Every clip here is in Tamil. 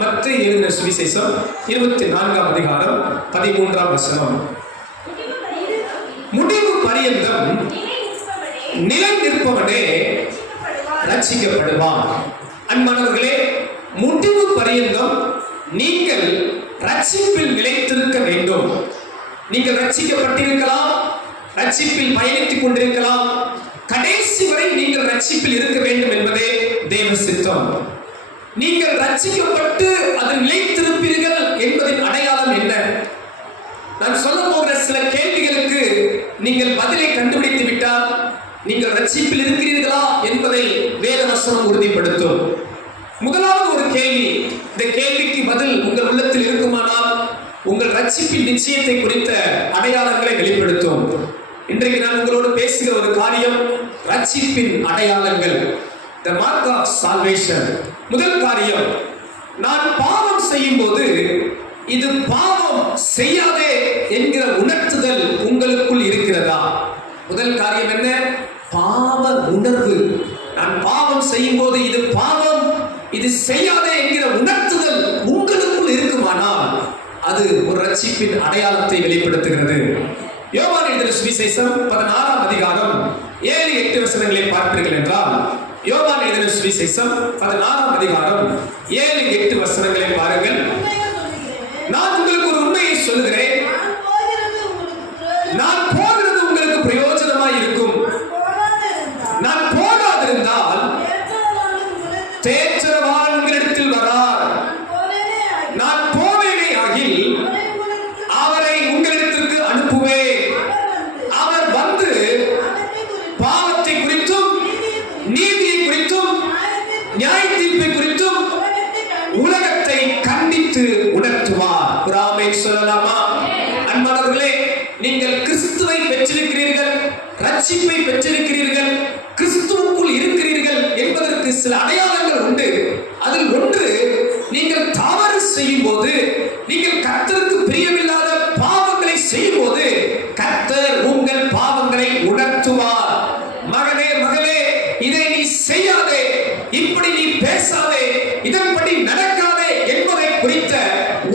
மத்தேயு எழுதின சுவிசேஷம் 24ஆம் அதிகாரம் 13ஆம் வசனம். முடிவு பரியந்தம் நிலை நிற்பவனே ரட்சிக்கப்படுவான். அன்பானவர்களே, முடிவு பரியந்தம் நீங்கள் ரட்சிப்பில் நிலைத்திருக்க வேண்டும். நீங்கள் ரட்சிக்கப்பட்டிருக்கலாம், ரட்சிப்பில் பயணித்துக் கொண்டிருக்கலாம், கடைசி வரை நீங்கள் ரட்சிப்பில் இருக்க வேண்டும் என்பதே தேவ சித்தம். நீங்கள் ரட்சிக்கப்பட்டு அதில் நிலைத்திருப்பீர்கள் என்பதின் அடையாளம் என்ன? நான் சொல்ல போகிற சில கேள்விகளுக்கு நீங்கள் பதிலை கண்டுபிடித்து விட்டால் நீங்கள் ரட்சிப்பில் இருக்கிறீர்களா என்பதை வேதவசனம் உறுதிப்படுத்தும். முதலாவது ஒரு கேள்வி, இந்த கேள்விக்கு பதில் உங்கள் உள்ளத்தில் இருக்குமானால் உங்கள் ரட்சிப்பின் நிச்சயத்தை குறித்த அடையாளங்களை வெளிப்படுத்தும். இன்றைக்கு நான் உங்களோடு பேசுகிற ஒரு காரியம் ரட்சிப்பின் அடையாளங்கள், the mark of salvation. முதல் காரியம், நான் பாவம் செய்யும் போது இது பாவம் செய்யாதே என்கிற உணர்த்துதல் உங்களுக்குள் இருக்கிறதா? முதல் காரியம் என்ன? பாவ உணர்வு. நான் பாவம் செய்யும் போது இது பாவம், இது செய்யாதே என்கிற உணர்த்துதல் உங்களுக்குள் இருக்குமானால் அது ஒரு ரட்சிப்பின் அடையாளத்தை வெளிப்படுத்துகிறது. யோவான் எழுதின சுவிசேஷம் 16ஆம் அதிகாரம் 7-8 வசனங்களை பார்ப்பீர்கள் என்றால், யோவான் எழுதின சுவிசேஷம் 16ஆம் அதிகாரம் 7-8 வசனங்களை பாருங்கள். நான் உங்களுக்கு ஒரு உண்மையை சொல்லுகிறேன், நான் போகிறது உங்களுக்கு பிரயோஜனமாய் இருக்கும். நான் போகாதிருந்தால் தேற்றரவாளன் உங்களிடத்தில் வரார். நான் போவேனே ஆகில் அவரை உங்களிடத்திற்கு அனுப்புவேன். அவர் வந்து பாவத்தை குறித்தும் நீதியை குறித்தும் நியாய தீர்ப்பை குறித்தும் உலகத்தை கண்டித்து உணர்த்துவார். ஆமென் சொல்லலாமா? அன்பானவர்களே, நீங்கள் கிறிஸ்துவை பெற்றிருக்கிறீர்கள், ரட்சிப்பை பெற்றிருக்கிறீர்கள், கிறிஸ்துவுக்குள் இருக்கிறீர்கள் என்பதற்கு சில அடையாளங்கள் உண்டு. அதில் ஒன்று, நீங்கள் தவறு செய்யும் போது, நீங்கள் கர்த்தருக்கு பிரியமில்லாத பாவங்களை செய்யும் போது கர்த்தர் உங்கள் பாவங்களை உணர்த்துவார். மகனே மகளே, இதை நீ செய்யாதே, இப்படி நீ பேசாதே, இதன்படி நடக்காதே என்பதை குறித்த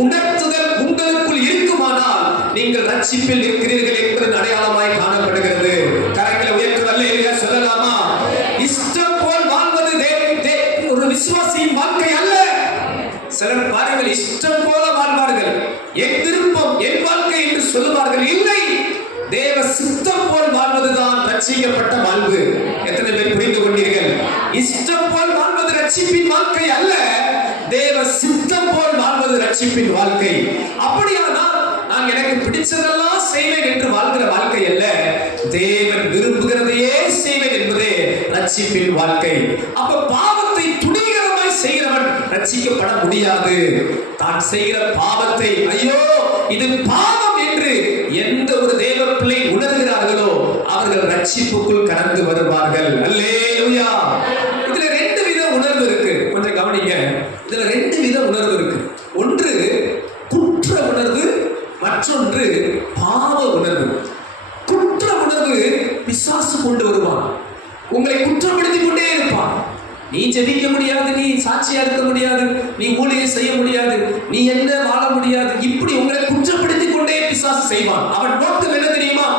உணர்த்துதல் உங்களுக்குள் இருக்குமானால் நீங்கள் ரட்சிப்பில் இருக்கிறீர்கள் என்பதன் அடையாளமாய் காணப்படுகிறது. கரங்களை உயர்த்தி அல்லேலூயா சொல்லலாமா? இஷ்டம் போல் வாழ்வது ஒரு விசுவாசியின் வாழ்க்கை அல்ல. சிலர் பாருங்கள், இஷ்டம் போல வாழ்வார்கள், என் விருப்பம் என் வாழ்க்கை என்று சொல்லுவார்கள். இல்லை, தேவ சித்தம் போல் வாழ்வதுதான் ரட்சிக்கப்பட்ட வாழ்வு. எத்தனை பேர் புரிந்து கொண்டீர்கள்? இஷ்டம் போல் வாழ்வது ரட்சிப்பின் வாழ்க்கை அல்ல, தேவ சித்தம் போல் வாழ்வது ரட்சிப்பின் வாழ்க்கை. அப்படியானால் நான் எனக்கு பிடிச்சதெல்லாம் செய்வேன் என்று வாழ்கிற வாழ்க்கை அல்ல, தேவன் விரும்புகிறதையே செய்வேன் என்பதே ரட்சிப்பின் வாழ்க்கை. அப்ப பாவத்தை துணிகரமாய் செய்கிறவன் ரட்சிக்கப்பட முடியாது. தான் செய்கிற பாவத்தை, ஐயோ இது பாவம் என்று எந்த ஒரு தேவ பிள்ளை உணர்கிறார்களோ அவர்கள் ரட்சிப்புக்குள் கடந்து வருவார்கள். அல்லேலூயா. இதுல 2 வித உணர்வு இருக்கு, கொஞ்சம் கவனிங்க. இதுல 2 வித உணர்வு இருக்கு. ஒன்று குற்ற உணர்வு, மற்றொன்று பாவ உணர்வு. குற்ற உணர்வு பிசாசு கொண்டு வருவான், உங்களை குற்றப்படுத்திக் கொண்டே இருப்பான். நீ ஜெபிக்க முடியாது, நீ சாட்சியா இருக்க முடியாது, நீ ஊழியம் செய்ய முடியாது, நீ என்ன வாழ முடியாது, இப்படி உங்களை குற்றப்படுத்திக் கொண்டே பிசாசு செய்வான். அவன் நோக்கம் என்ன தெரியுமா?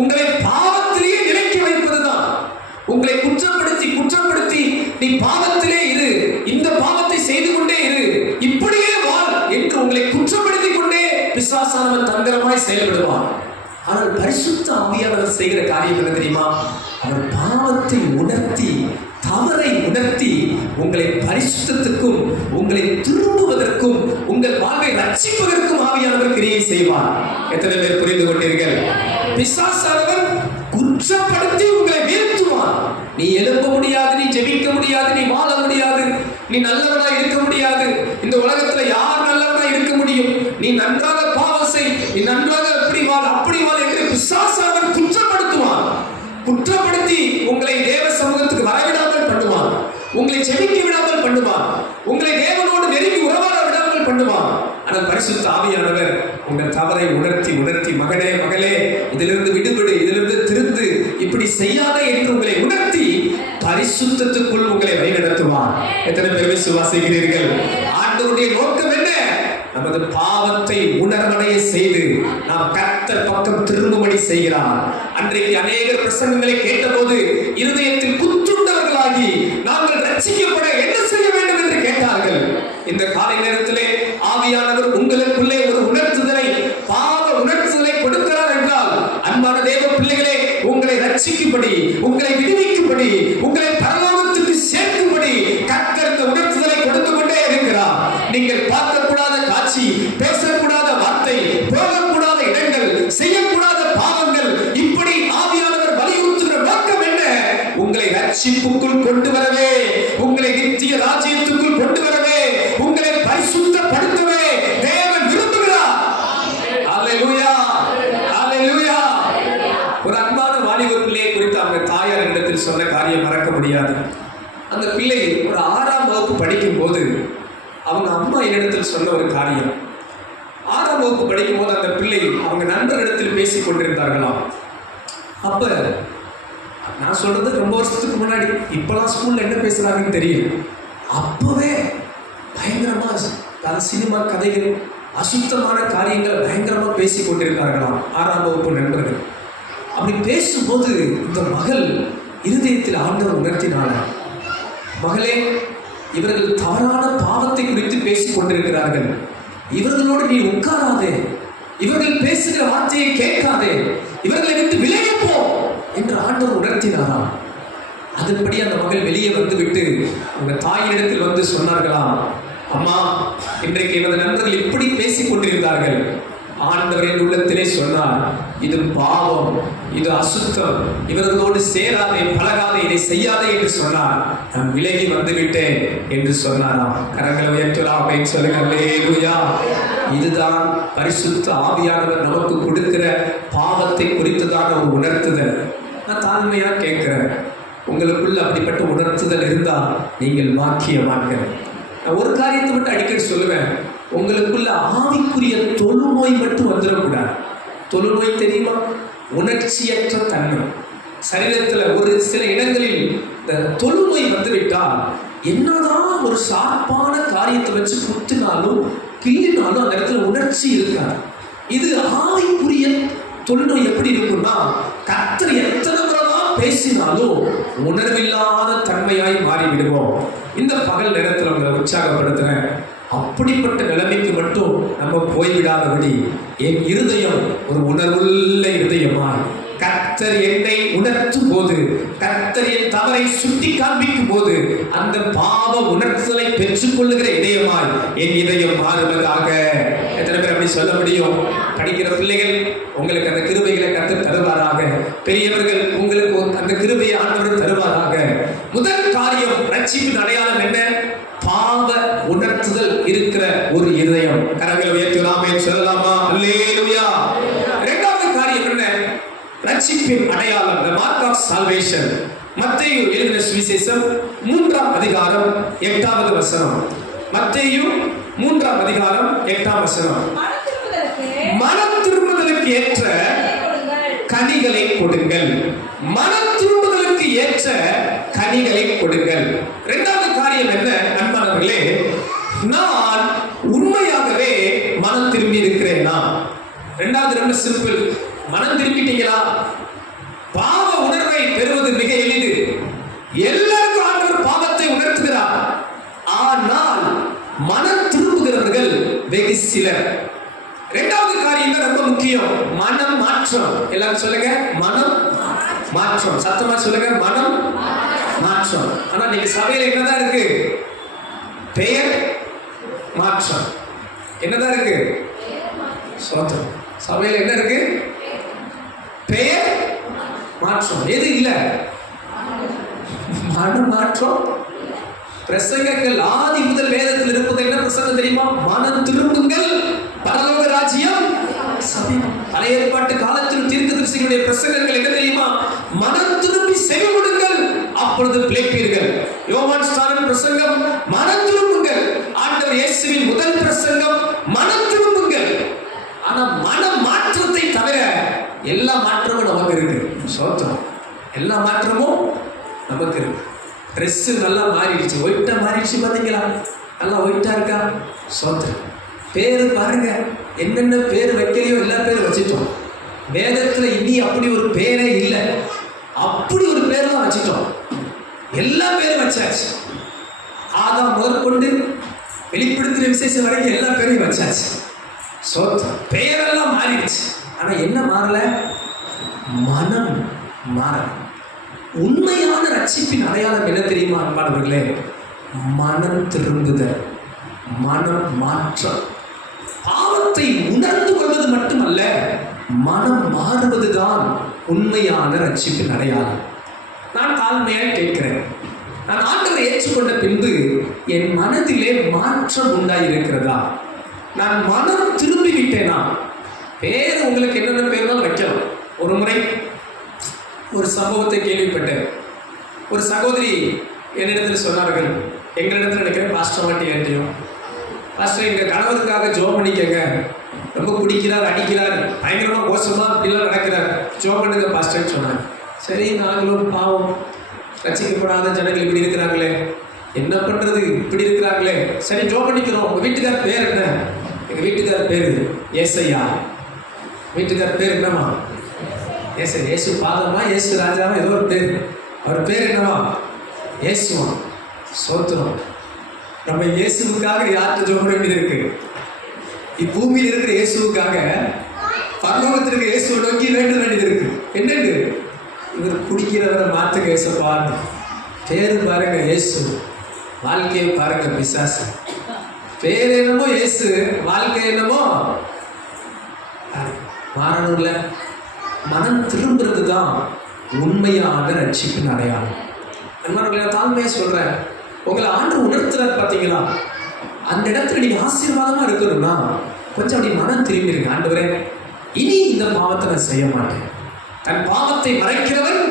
உங்களை பாவத்திலேயே நிலைக்க வைப்பதுதான். உங்களை குற்றப்படுத்தி நீ பாவத்திலே இரு, இந்த பாவத்தை செய்து கொண்டே இரு, இப்படியே வாழ் என்று உங்களை குற்றப்படுத்திக் கொண்டே பிசாசானவன் தந்திரமாய் செயல்படுவான். ஆனால் பரிசுத்த ஆவியானவர் செய்கிற காரியம் என்ன தெரியுமா? அவர் பாவத்தை உணர்த்தி, தவறை உணர்த்தி உங்களை பரிசுத்தத்துக்கும் உங்களை திரும்புவதற்கும் உங்கள் வாழ்வை ரட்சிப்பதற்கும் ஆவியானவர் கிரியை செய்வார். எத்தனை பேர் புரிந்து கொண்டீர்கள்? பிசாசானவன் குற்றப்படுத்தி உங்களை வீழ்த்துவான். நீ எழும்ப முடியாது, நீ ஜெபிக்க முடியாது, நீ வாழ முடியாது, நீ நல்லவனா இருக்க முடியாது, இந்த உலகத்துல யார் நல்லவனா இருக்க முடியும், நீ நன்றாக பாவம் செய், நீ நன்றாக அப்படி வாழ் என்று பிசாசானவன் குற்றப்படுத்துவான். குற்றப்படுத்தி உங்களை தேவ சமூகத்துக்கு வரவிடாமல் பண்ணுவான், உங்களை ஜெபிக்க விடாமல் பண்ணுவான், உங்களை தேவனோடு நெருங்கி உறவாட விடாமல் பண்ணுவான். ஆனால் பரிசுத்த ஆவியானவர் உங்கள் தவறை உணர்த்தி மகனே மகளே, இதிலிருந்து விடுபடு, இதிலிருந்து திருந்து, இப்படி செய்யாதே என்று உங்களை உணர்த்தி பரிசுத்தத்துக்குள் உங்களை வழிநடத்துவான். எத்தனை பேர் விசுவாசிக்கிறீர்கள்? ஆண்டவருடைய நோக்கம் நமது பாவத்தை உணர்வடைய செய்து நாம் கர்த்தர் பக்கம் திரும்பும்படி செய்கிறார். அன்றைக்கு அநேகர் பிரசங்கங்களை கேட்டபோது இருதயத்தில் குத்துண்டவர்களாகி நாங்கள் ரட்சிக்கப்பட என்ன செய்ய வேண்டும் என்று கேட்டார்கள். இந்த காலை நேரத்திலே ஆவியானவர் உங்களுக்குள்ளே ஒரு உணர்த்துதலை, பாவ உணர்த்துதலை கொடுக்கிறார் என்றால், அன்பான தேவ பிள்ளைகளே, உங்களை ரட்சிக்கும்படி, உங்களை விடுவிக்கும்படி, உங்களை பரலோகத்துக்கு சேர்க்கும்படி கர்த்தர் இந்த உணர்த்துதலை கொடுத்து கொண்டே இருக்கிறார். நீங்கள் பார்க்கக்கூடாத காட்சி, பேசக்கூடாத வார்த்தை, போகக்கூடாத இடங்கள், செய்யக்கூடாத பாவங்கள், இப்படி ஆவியானவர் வலியுறுத்துகிற நோக்கம் என்ன? உங்களை ரட்சிப்புக்குள் கொண்டு வரவே, உங்களை நித்திய ராஜ்யத்துக்குள் கொண்டு வரவே, உங்களை பரிசுத்தப்படுத்தவே தேவன் விரும்புகிறார். அல்லேலூயா, அல்லேலூயா. ஒரு அன்பான வாலிப பிள்ளையை குறித்து அவங்க தாயார் இடத்தில் சொன்ன காரியம் மறக்க முடியாது. அந்த பிள்ளை ஒரு 6ஆம் வகுப்பு படிக்கும் போது அவங்க அம்மா என்னிடத்தில் சொன்ன ஒரு காரியம். 6ஆம் வகுப்பு படிக்கும் போது அந்த பிள்ளை அவங்க நண்பரிடத்தில் பேசிக் கொண்டிருந்தார்களாம். அப்ப நான் சொல்றது ரொம்ப வருஷத்துக்கு முன்னாடி, இப்பெல்லாம் ஸ்கூல்ல என்ன பேசுறாங்கன்னு தெரியும். அப்பவே பயங்கரமா சினிமா கதைகள், அசுத்தமான காரியங்கள் பயங்கரமா பேசிக் கொண்டிருந்தார்களாம் 6ஆம் வகுப்பு நண்பர்கள். அப்படி பேசும்போது இந்த மகள் இருதயத்தில் ஆண்டவர் உணர்த்தினார், மகளே, இவர்கள் தவறான பாவத்தை குறித்து பேசிக் கொண்டிருக்கிறார்கள், இவர்களோடு நீ உட்காராதே, இவர்கள் பேசுகிற வார்த்தையை கேட்காதே, இவர்களை விட்டு விலகி போ என்று ஆண்டவர் உணர்த்தினாராம். அதன்படி அந்த மகள் வெளியே வந்துவிட்டு உங்க தாயினிடத்தில் வந்து சொன்னார்களாம், அம்மா, இன்றைக்கு எனது நண்பர்கள் இப்படி பேசிக் கொண்டிருந்தார்கள். ஆண்டவரின் உள்ளத்திலே சொன்னார், இது பாவம், இது அசுத்தம், இவர்களோடு சேராதே, பழகாதே, இதை செய்யாதே என்று சொன்னார். நான் விலகி வந்துவிட்டேன் என்று சொன்னாராம். கரங்களை உயர்த்தலாமே, சொல்லுங்க அல்லேலூயா. இதுதான் பரிசுத்த ஆவியானவர் நமக்கு கொடுக்கிற பாவத்தை குறித்ததான ஒரு உணர்த்துதல். நான் தாழ்மையா கேட்கிறேன், உங்களுக்குள்ள அப்படிப்பட்ட உணர்த்துதல் இருந்தால் நீங்கள் வாக்கியமான்கள். நான் ஒரு காரியத்தை மட்டும் அடிக்கடி சொல்லுவேன், உங்களுக்குள்ள ஆவிக்குரிய தொழுநோய் மட்டும் வந்துடக்கூடாது. தொழுநோய் தெரியுமா? உணர்ச்சியற்ற தன்மை. சரீரத்தில் ஒரு சில இடங்களில் இந்த தொழுநோய் வந்துவிட்டால் என்னதான் ஒரு ஷார்ப்பான காரியத்தை வச்சு குத்தினாலும் கிள்ளினாலும் அந்த இடத்துல உணர்ச்சி இருக்காது. இது ஆவிக்குரிய தொழுநோய் எப்படி இருக்கும்னா, கர்த்தர் எத்தனை முறைதான் பேசினாலும் உணர்வில்லாத தன்மையாய் மாறிவிடுவோம். இந்த பகல் நேரத்தில் உங்களை உற்சாகப்படுத்துறேன், அப்படிப்பட்ட நிலைமைக்கு மட்டும் நம்ம போய்விடாதபடி என் இருதயம் ஒரு உணர்வுள்ள இருதயமாய், கர்த்தர் என்னை உணர்த்தும் போது, கர்த்தர் என் தவறை சுட்டி காண்பிக்கும் போது அந்த பாவ உணர்த்துதலை பெற்றுக் கொள்ளுகிற இதயமாய் என் இதயம் மாறுவதாக. எத்தனை பேர் அப்படி சொல்ல முடியும்? படிக்கிற பிள்ளைகள், உங்களுக்கு அந்த கிருபைகளை கர்த்தர் தருவாராக. பெரியவர்கள், உங்களுக்கு அந்த கிருபையை ஆண்டவர் தருவாராக. முதல் காரியம், ரட்சிப்பின் அடையாளம் என்ன? பாவ உணர்த்துதல் இருக்கிற ஒரு இதயம். கரங்களை உயர்த்தலாமே, சொல்லலாமா? அல்லேலூயா. இரண்டாவது காரியம் என்ன? ரட்சிப்பின் அடையாளம், the mark of salvation. மத்தேயு எழுதின சுவிசேஷம் 3ஆம் அதிகாரம் 8வது வசனம். மத்தேயு 3ஆம் அதிகாரம் 8ஆம் வசனம். மனம் திரும்புதலுக்கு ஏற்ற கனிகளை கொடுங்கள். மனம் திரும்புதலுக்கு ஏற்ற கனிகளை கொடுங்கள். இரண்டாவது காரியம் என்ன அன்பானவர்களே? நான் உண்மையாகவே மனம் திரும்பி இருக்கிறேனா? இரண்டாவது ரொம்ப சிம்பிள். மனம் திரும்பிட்டீங்களா? பாவ உணர்வை பெறுவது மிக எளிது. எல்லாருக்கும் ஆண்டவர் பாவத்தை உணர்த்துகிறார். ஆனால் மனம் திரும்புகிறவர்கள் வெகு சிலர். இரண்டாவது காரியம் ரொம்ப முக்கியம், மனம் மாற்றம். எல்லாரும் சொல்லுங்க, மனம் மாற்றம். சத்தமா சொல்லுங்க, மனம் மாற்றம். ஆனா நீங்க சபையில என்னதான் இருக்கு? பெயர் மாற்றம். என்னதான் இருக்கு? சோத்திரம். சபையில என்ன இருக்கு? பெயர் மாற்றம். எது இல்ல? மனம் மாற்றம். பிரசங்கங்கள் ஆதி முதல் வேதத்தில் இருப்பது என்ன பிரசங்கம் தெரியுமா? மனம் திரும்புங்கள், பரலோக ராஜ்யம் சமீபம். பழைய ஏற்பாட்டு காலத்தில் தீர்க்கதரிசிகளுடைய பிரசங்கங்கள் என்ன தெரியுமா? மனம் திரும்பி செவிமடுங்கள், அப்பொழுது பிழைப்பீர்கள். யோவான் ஸ்நானன் பிரசங்கம் மனம் திரும்புங்கள். ஆண்டவர் இயேசுவின் முதல் பிரசங்கம் மனம் திரும்புங்கள். ஆனா மன மாற்றத்தை தவிர எல்லா மாற்றமும் நமக்கு இருக்கு. சோத்திரம். எல்லா மாற்றமும் நமக்கு இருக்கு. ட்ரெஸ் நல்லா மாறிடுச்சு, ஒயிட்டா மாறிடுச்சு, பாத்தீங்களா? நல்லா ஒயிட்டா இருக்கா? சோத்திரம். பேரு பாருங்க, என்னென்ன பேர் வைக்கலையோ எல்லா பேரும் வச்சுட்டோம். வேதத்துல இனி அப்படி ஒரு பேரே இல்லை, அப்படி ஒரு பேர்லாம் வச்சுட்டோம். எல்லா பேரும் வச்சாச்சு. ஆதாம் முதற்கொண்டு வெளிப்படுத்தின விசேஷம் வரைக்கும் எல்லா பேரையும் வச்சாச்சு. பெயரெல்லாம் மாறிடுச்சு. ஆனா என்ன மாறல? மனம் மாறல. உண்மையான ரட்சிப்பின் அடையாளம் என்ன தெரியுமா அன்பானவர்களே? மனம் திரும்புதல், மனம் மாற்றம். பாவத்தை உணர்ந்து கொள்வது மட்டுமல்ல, மனம் மாறுவதுதான் உண்மையான ரட்சிப்பின் அடையாளம். நான் தாழ்மையாய் கேட்கிறேன், நான் ஆண்டவரை ஏற்றுக்கொண்ட பின்பு என் மனதிலே மாற்றம் உண்டாயிருக்கிறதா? நான் மனம் திரும்பி விட்டேனா? பேர் உங்களுக்கு என்னென்ன பேர்னாலும் வைக்கலாம். ஒரு முறை ஒரு சம்பவத்தை கேள்விப்பட்டேன். ஒரு சகோதரி என்னிடத்தில் சொன்னார்கள், எங்களிடத்தில் நினைக்கிறேன் பாஸ்டர் மாட்டியும், பாஸ்டர் எங்கள் கணவருக்காக ஜோம் பண்ணிக்கங்க, ரொம்ப குடிக்கிறார், அடிக்கிறார், பயங்கரமாக மோசமாக அப்படிலாம் நடக்கிறார், ஜோம் பண்ணுங்க பாஸ்டர்ன்னு சொன்னாங்க. சரி, நாங்களும் பாவம், ரசிக்கப்படாத ஜனங்கள் இப்படி இருக்கிறாங்களே, என்ன பண்ணுறது, இப்படி இருக்கிறாங்களே, சரி ஜோம் பண்ணிக்கிறோம். உங்கள் வீட்டுக்கார் பேர் என்ன? எங்கள் வீட்டுக்கார் பேர் ஏசையா. வீட்டுக்கார் பேர் என்னமா? ஏசு. ஏசு பாதமா, ஏசு ராஜாவா, ஏதோ ஒரு பேர். அவர் பேர் என்னவா? ஏசுவா. சோத்திரம். நம்ம இயேசுவுக்காக யார்கிட்ட ஜெபம் பண்ண வேண்டியது இருக்கு? இப்பூமியில் இருக்கிற இயேசுவுக்காக பரலோகத்திற்கு இயேசுவை நோக்கி வேண்ட வேண்டியது இருக்கு. என்னன்னு? இவர் குடிக்கிறவரை மாத்துக்க ஏசப்பான்னு. பேரு பாருங்க இயேசு, வாழ்க்கையை பாருங்க பிசாசு. பேர் என்னமோ இயேசு, வாழ்க்கை என்னமோ மாறணும்ல. மனம் திரும்புறது தான் உண்மையான ரட்சிப்பின் அடையாளம். அன்பானவர்களே, தாழ்மையா சொல்றேன், உங்களை ஆண்டவர் உணர்த்துறாரு பார்த்தீங்களா? அந்த இடத்துல நீங்க ஆசீர்வாதமா இருக்கணும்னா கொஞ்சம் அப்படி மனம் திரும்பிடுங்க. ஆண்டவரே, இனி இந்த பாவத்தை நான் செய்ய மாட்டேன். தன் பாவத்தை மறைக்கிறவன்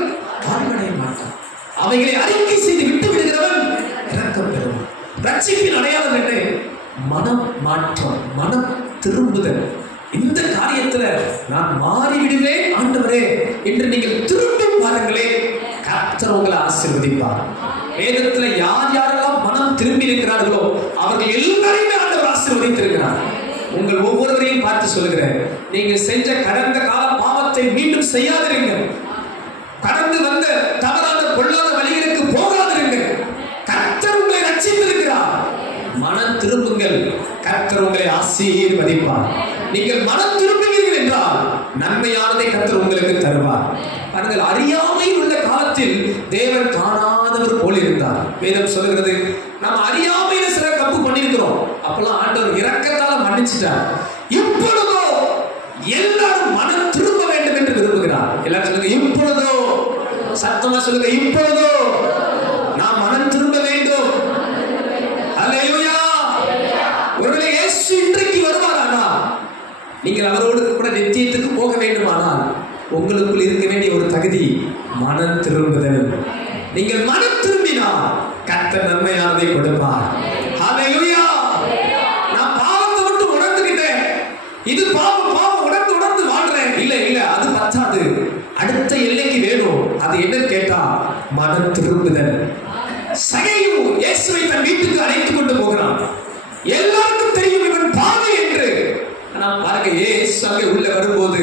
வாழ்வடைய மாட்டான், அவைகளை அறிக்கை செய்து விட்டு விடுகிறவன் இரக்கம் பெறுவான். ரட்சிப்பின் அடையாளம் என்ன? மனம் மாற்றம், மனம் திரும்புதல். இந்த காரியத்துல நான் மாறிவிடுவேன் ஆண்டவரே என்று நீங்கள் திரும்பி பாருங்களே, கர்த்தர் உங்களை ஆசீர்வதிப்பார். வேதத்துல யார் யாரெல்லாம் மனம் திரும்பி இருக்கிறார்களோ அவர்கள் எல்லாரையுமே ஆண்டவர் ஆசீர்வதித்திருக்கிறார். உங்கள் ஒவ்வொருவரையும் பார்த்து சொல்லுகிறேன், நீங்கள் செஞ்ச கடந்த கால பாவத்தை மீண்டும் செய்யாதிருங்கள். கடந்து வந்த தவறான பொல்லாத வழிகளுக்கு போகாதிருங்கள். கர்த்தர் உங்களை ரட்சித்திருக்கிறார். மனம் திரும்புங்கள், கர்த்தர் உங்களை ஆசீர்வதிப்பார். நீங்கள் மனம் திரும்புவீர்கள் என்றால் நன்மையானதை கர்த்தர் உங்களுக்கு தருவார். பாருங்கள், அறியாமையில் உள்ள காலத்தில் தேவன் காணாதவர் போல் இருந்தார். வேதம் சொல்லுகிறது, நம்ம அறியாமையில சில தப்பு பண்ணியிருக்கிறோம், அப்பெல்லாம் ஆண்டவர் இரக்கத்தால மன்னிச்சிட்டார். இப்பொழுதோ எல்லாரும் மனம் திரும்ப வேண்டும் என்று விரும்புகிறார். எல்லாரும் சொல்லுங்க, இப்பொழுதோ. சத்தமா சொல்லுங்க, இப்பொழுதோ நாம் மனம் திரும்ப வேண்டும். அல்லேலூயா. ஒருவேளை இயேசு இன்றைக்கு வருவாரானா, நீங்கள் அவரோடு கூட நித்தியத்துக்கு போக வேண்டுமானால் உங்களுக்குள் இருக்க வேண்டிய ஒரு தகுதி மனம் திரும்புதல். நீங்கள் மனம் திரும்பினால் கர்த்தர் நன்மையானதை கொடுப்பார். ஹல்லேலூயா. நான் பாவத்தை விட்டு உணர்ந்துகிட்டேன், இது பாவம் பாவம் உணர்ந்து உணர்ந்து வாழ்றேன். இல்ல இல்ல, அது பத்தாது, அடுத்த எல்லைக்கு வேணும். அது என்னன்னு கேட்டா மனம் திரும்புதல். சகையு இயேசுவை தன் வீட்டுக்கு அழைத்து கொண்டு போகிறான். எல்லாருக்கும் தெரியும் இவன் பாவி என்று. ஆனால் பாருங்க, இயேசு அங்கே உள்ள வரும்போது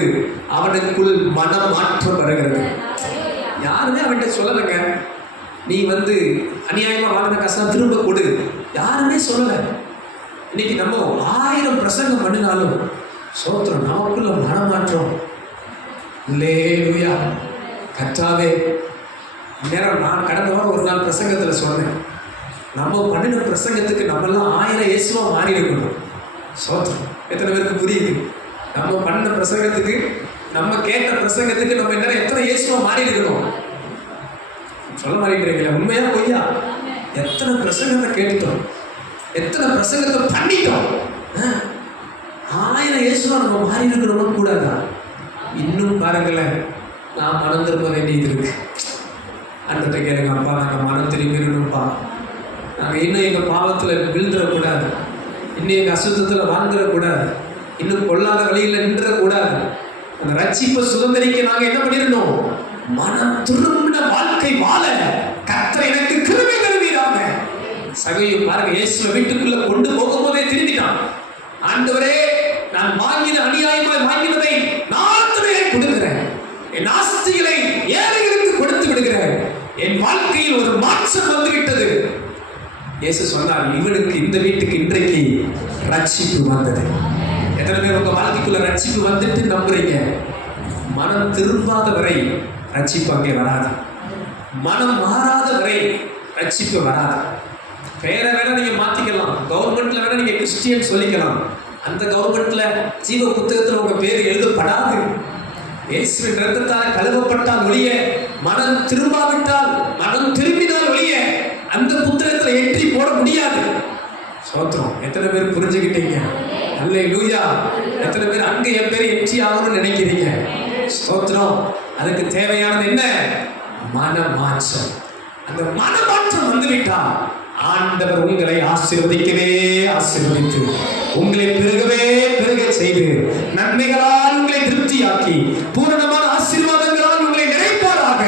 அவனுக்குள் மனம் மாற்றம் வருகிறது. யாருமே அவன்கிட்ட சொல்லலைங்க, நீ அநியாயமா வாழ்ந்த கஷ்டம் திரும்ப கொடு, யாருமே சொல்லல. இன்னைக்கு நம்ம 1000 பிரசங்கம் பண்ணினாலும் சோத்திரம், நமக்குள்ள மனமாற்றம். அல்லேலூயா. கர்த்தாவே, நேரம் நான் கடந்த வாரம் ஒரு நாள் பிரசங்கத்துல சொன்னேன், நம்ம பண்ணின பிரசங்கத்துக்கு நம்மெல்லாம் 1000 இயேசுவா மாறி இருக்கணும். சோத்திரம். எத்தனை பேருக்கு புரியுது? நம்ம பண்ண பிரசங்கத்துக்கு, நம்ம கேட்ட பிரசங்கத்துக்கு நம்ம என்ன எத்தனை இயேசுவா மாறி இருக்கணும்? சொல்ல மாறிக்கிறீங்களா? உண்மையா பொய்யா? எத்தனை பிரசங்கத்தை கேட்டுட்டோம், எத்தனை பிரசங்கத்தை பண்ணிட்டோம். 1000 இயேசுவா நம்ம மாறி இருக்கணும்னு கூடாதா? இன்னும் பாருங்களேன், நான் மனம் திரும்ப வேண்டியது இருக்கு. அந்த கேளுங்க, அப்பா நாங்கள் மனம் திரும்பிடணும்ப்பா, நாங்கள் இன்னும் எங்கள் பாவத்தில் விழுந்துடக்கூடாது, இன்னும் எங்கள் அசுத்தத்தில் வாழ்ந்துடக்கூடாது, இன்னும் கொள்ளாத வழியில் நின்றக்கூடாது. அந்த ரட்சிப்பை சுதந்திரிக்க நாங்கள் என்ன பண்ணிடணும்? மனம் திரும்பின வாழ்க்கை வாழ கர்த்தர் எனக்கு கிருபை தருவீராக. சகையும் பாருங்க, இயேசுவை வீட்டுக்குள்ள கொண்டு போகும்போதே திரும்பிட்டான். ஆண்டவரே, நான் வாங்கின அநியாயமாய் வாங்கினதை நான் கொடுக்கிறேன், என் ஆஸ்திகளை ஏழைகளுக்கு கொடுத்து விடுகிறேன், என் வாழ்க்கையில் ஒரு மாற்றம் வந்துவிட்டது. இயேசு சொன்னார், இவனுக்கு, இந்த வீட்டுக்கு இன்றைக்கு ரட்சிப்பு வந்தது. எத்தனை பேர் உங்க வாழ்க்கைக்குள்ள ரட்சிப்பு வந்துட்டு நம்புறீங்க? மனம் திரும்பாத வரை ரட்சிப்பு அங்கே வராது. மனம் மாறாத வரை ரட்சிப்பு வராது. பேரை வேணா நீங்க மாத்திக்கலாம், கவர்மெண்ட்ல வேணா நீங்க கிறிஸ்டியன் சொல்லிக்கலாம், அந்த கவர்மெண்ட்ல ஜீவ புத்தகத்தில் உங்க பேர் எழுதப்படாது. இயேசுவின் இரத்தத்தால் கழுவப்பட்டால் ஒழிய, மனம் திரும்பாவிட்டால், மனம் திரும்பினால் ஒழிய அந்த புத்தகத்துல என்ட்ரி போட முடியாது. சோத்திரம். எத்தனை பேர் புரிஞ்சுக்கிட்டீங்க? அல்லேலூயா. எத்தனை பேர் அங்க என் பேர் என்ட்ரி ஆகணும்னு நினைக்கிறீங்க? சோத்திரம். அதுக்கு தேவையானது என்ன? மனமாற்றம். அந்த மனமாற்றம் வந்துவிட்டா ஆண்டவர் உங்களை ஆசீர்வதிக்கவே ஆசீர்வதித்து, உங்களை பெருகவே பெருக செய்து, நன்மைகளால் உங்களை திருப்தியாக்கி, பூரணமான ஆசீர்வாதங்களால் உங்களை நிறைப்பாராக.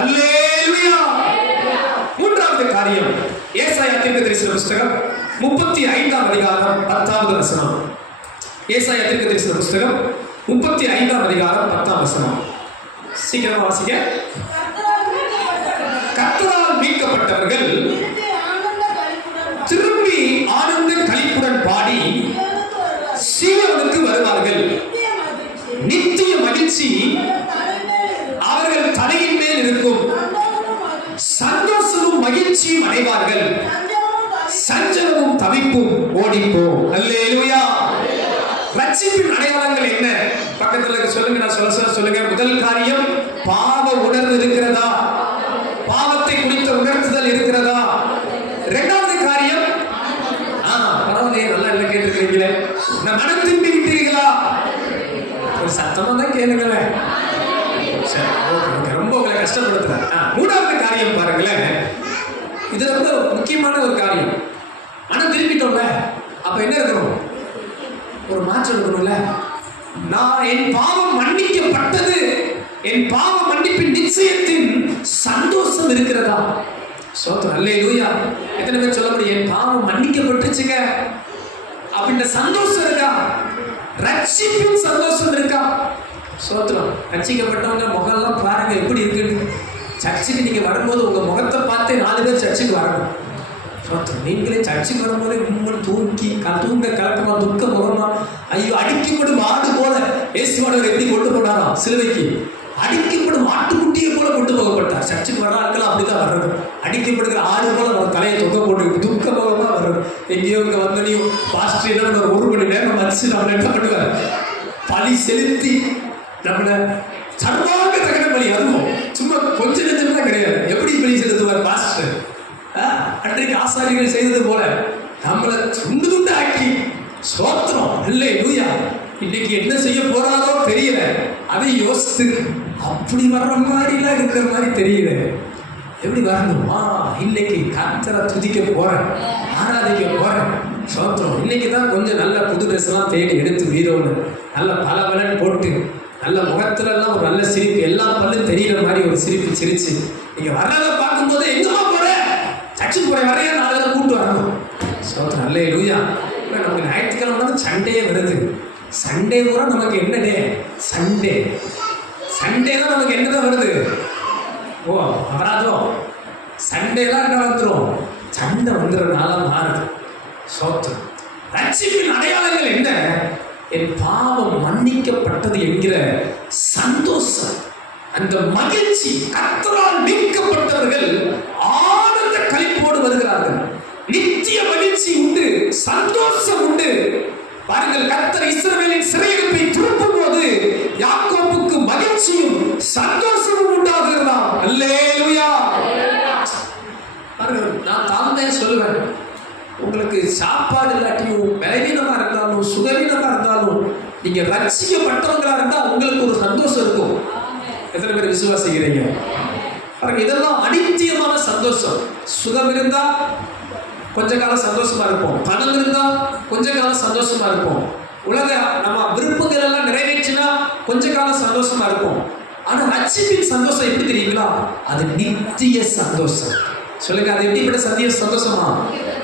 அல்லேலூயா. மூன்றாவது காரியம், ஏசாயா தீர்க்கதரிசன புத்தகம் 35ஆம் அதிகாரம் 10வது வசனம். ஏசாயா தீர்க்கதரிசன புத்தகம் 35ஆம் அதிகாரம் 10ஆம் வசனம். சீக்கிரமா வாசிங்க. கர்த்தரால் மீட்கப்பட்டவர்கள் திரும்பி ஆனந்த களிப்புடன் பாடி சீயோனுக்கு வருவார்கள். நித்திய மகிழ்ச்சி அவர்கள் தலையின் மேல் இருக்கும். சந்தோஷமும் மகிழ்ச்சியும் அடைவார்கள். சஞ்சலமும் தவிப்பும் ஓடிப்போம். அல்லேலூயா. ரட்சிப்பின் அடையாளங்கள் என்ன? பக்கத்துல சொல்லுங்க, நான் சொல்லுங்க. முதல் காரியம், பாவ உணர்வு இருக்கிறதா? பாவத்தை குறித்த உணர்த்துதல் இருக்கிறதா? இரண்டாவது காரியம், பரவாயில்லையே, நல்லா இல்லை கேட்டிருக்கீங்களே, நான் மனம் திரும்பி விட்டீர்களா? ஒரு சத்தமா தான் கேளுங்களேன். ரொம்ப உங்களை கஷ்டப்படுத்துறேன். மூணாவது காரியம் பாருங்களேன், இது ரொம்ப முக்கியமான ஒரு காரியம். மனம் திரும்பிட்டோம்ல, அப்ப என்ன இருக்கணும்? ஒரு மாற்றம் இருக்கணும்ல. நான் என் பாவம் மன்னிக்கப்பட்டது, என் பாவ மன்னிப்பின் நிச்சயத்தின் சந்தோஷம் இருக்கிறதா? சோத்திரம். அல்லேலூயா. எத்தனை பேர் சொல்ல முடியும், என் பாவம் மன்னிக்கப்பட்டுச்சுங்க அப்படின்ற சந்தோஷம் இருக்கா? ரட்சிப்பின் சந்தோஷம் இருக்கா? சோத்திரம். ரட்சிக்கப்பட்டவங்க முகம்லாம் பாருங்க எப்படி இருக்குன்னு. சர்ச்சுக்கு நீங்க வரும்போது உங்க முகத்தை பார்த்து 4 பேர் சர்ச்சுக்கு வரணும். சோத்திரம். நீங்களே சர்ச்சுக்கு வரும்போது உண்மை தூங்க கலக்கமா, துக்க முகமா, ஐயோ அடிக்கப்படும் ஆடு போல இயேசுவானவர் எப்படி கொண்டு போனாரோ சிலுவைக்கு, அடிக்கப்படும் ஆட்டுக்குட்டியை போல கொண்டு போகப்பட்டார். சர்ச்சுக்கு வர ஆட்கள் அப்படிதான் வர்றது. அடிக்கப்படுகிற ஆடு போல நம்ம தலையை தொங்க போட்டு துக்க முகமா வர்றது. எங்கேயோ இங்க வந்தனையும் பாஸ்டர் ஒரு 1 மணி நேரம் வச்சு நம்மளை என்ன பண்ணுவார்? பழி செலுத்தி நம்மளை சர்வாங்க தகன பலி. அதுவும் சும்மா கொஞ்ச நெஞ்சம் தான் கிடையாது. எப்படி பலி செலுத்துவார் பாஸ்டர்? அன்றைக்கு ஆசாரிகள் செய்தது போல நம்மளை துண்டு துண்டு ஆக்கி. சோத்திரம். அல்லேலூயா. இன்னைக்கு என்ன செய்ய போறாரோ தெரியல, அதை யோசித்து அப்படி வர்ற மாதிரிலாம் இருக்கிற மாதிரி தெரியல. எப்படி வரணுமா? இன்னைக்கு கர்த்தரை துதிக்க போறேன், ஆராதிக்க போறேன். சோத்திரம். இன்னைக்கு தான் கொஞ்சம் நல்ல புது ட்ரெஸ் எல்லாம் தேடி எடுத்து வீரோன்னு நல்ல பல பலன் போட்டு, நல்ல முகத்துல எல்லாம் ஒரு நல்ல சிரிப்பு, எல்லா பல்லும் தெரியற மாதிரி ஒரு சிரிப்பு சிரிச்சு நீங்க வர்றதை பார்க்கும்போது எங்கம்மா போற, சர்ச்சுக்கு போற வரையா 4 பேரை கூப்பிட்டு வரணும். சோத்திரம். அல்லேலூயா. நமக்கு ஞாயிற்றுக்கிழமை சண்டே வருது. சண்டே பூரா நமக்கு என்ன டே? சண்டே. சண்டே தான் நமக்கு என்னதான் வருது? ஓ அபராதம். சண்டே தான் என்ன வந்துடும்? சண்டை வந்துடுறதுனால மாறுது. சோத்திரம். ரட்சிப்பின் அடையாளங்கள் என்ன? என் பாவம் மன்னிக்கப்பட்டது என்கிற சந்தோஷம், அந்த மகிழ்ச்சி. கர்த்தரால் மீட்கப்பட்டவர்கள் ஆனந்த களிப்போடு வருகிறார்கள். நித்திய மகிழ்ச்சி உண்டு, சந்தோஷம் உண்டு. பாருங்கள், கர்த்தர் இஸ்ரவேலின் சிறையிருப்பை திருப்பும் போது யாக்கோபுக்கு மகிழ்ச்சியும் சந்தோஷமும் உண்டாகிறதா? அல்லேலூயா. பாருங்கள், நான் தாழ்ந்தே சொல்லுவேன், உங்களுக்கு சாப்பாடு இல்லாட்டியும், பலவீனமா இருந்தாலும், சுகவீனமா இருந்தாலும், நீங்க ரட்சிக்கப்பட்டவங்களா இருந்தா உங்களுக்கு ஒரு சந்தோஷம் இருக்கும். எத்தனை பேர் விசுவாசிக்கிறீங்க? பாருங்க, இதெல்லாம் அனித்தியமான சந்தோஷம். சுகம் இருந்தா கொஞ்ச காலம் சந்தோஷமா இருப்போம், பணம் இருந்தா கொஞ்ச காலம் சந்தோஷமா இருப்போம், உலக நம்ம விருப்பங்கள் எல்லாம் நிறைவேற்றினா கொஞ்ச காலம் சந்தோஷமா இருப்போம். ஆனா ரட்சிப்பின் சந்தோஷம் எப்படி தெரியுங்களா? அது நித்திய சந்தோஷம். சொல்லுங்க, அது எப்படிப்பட்ட சந்தோஷமா?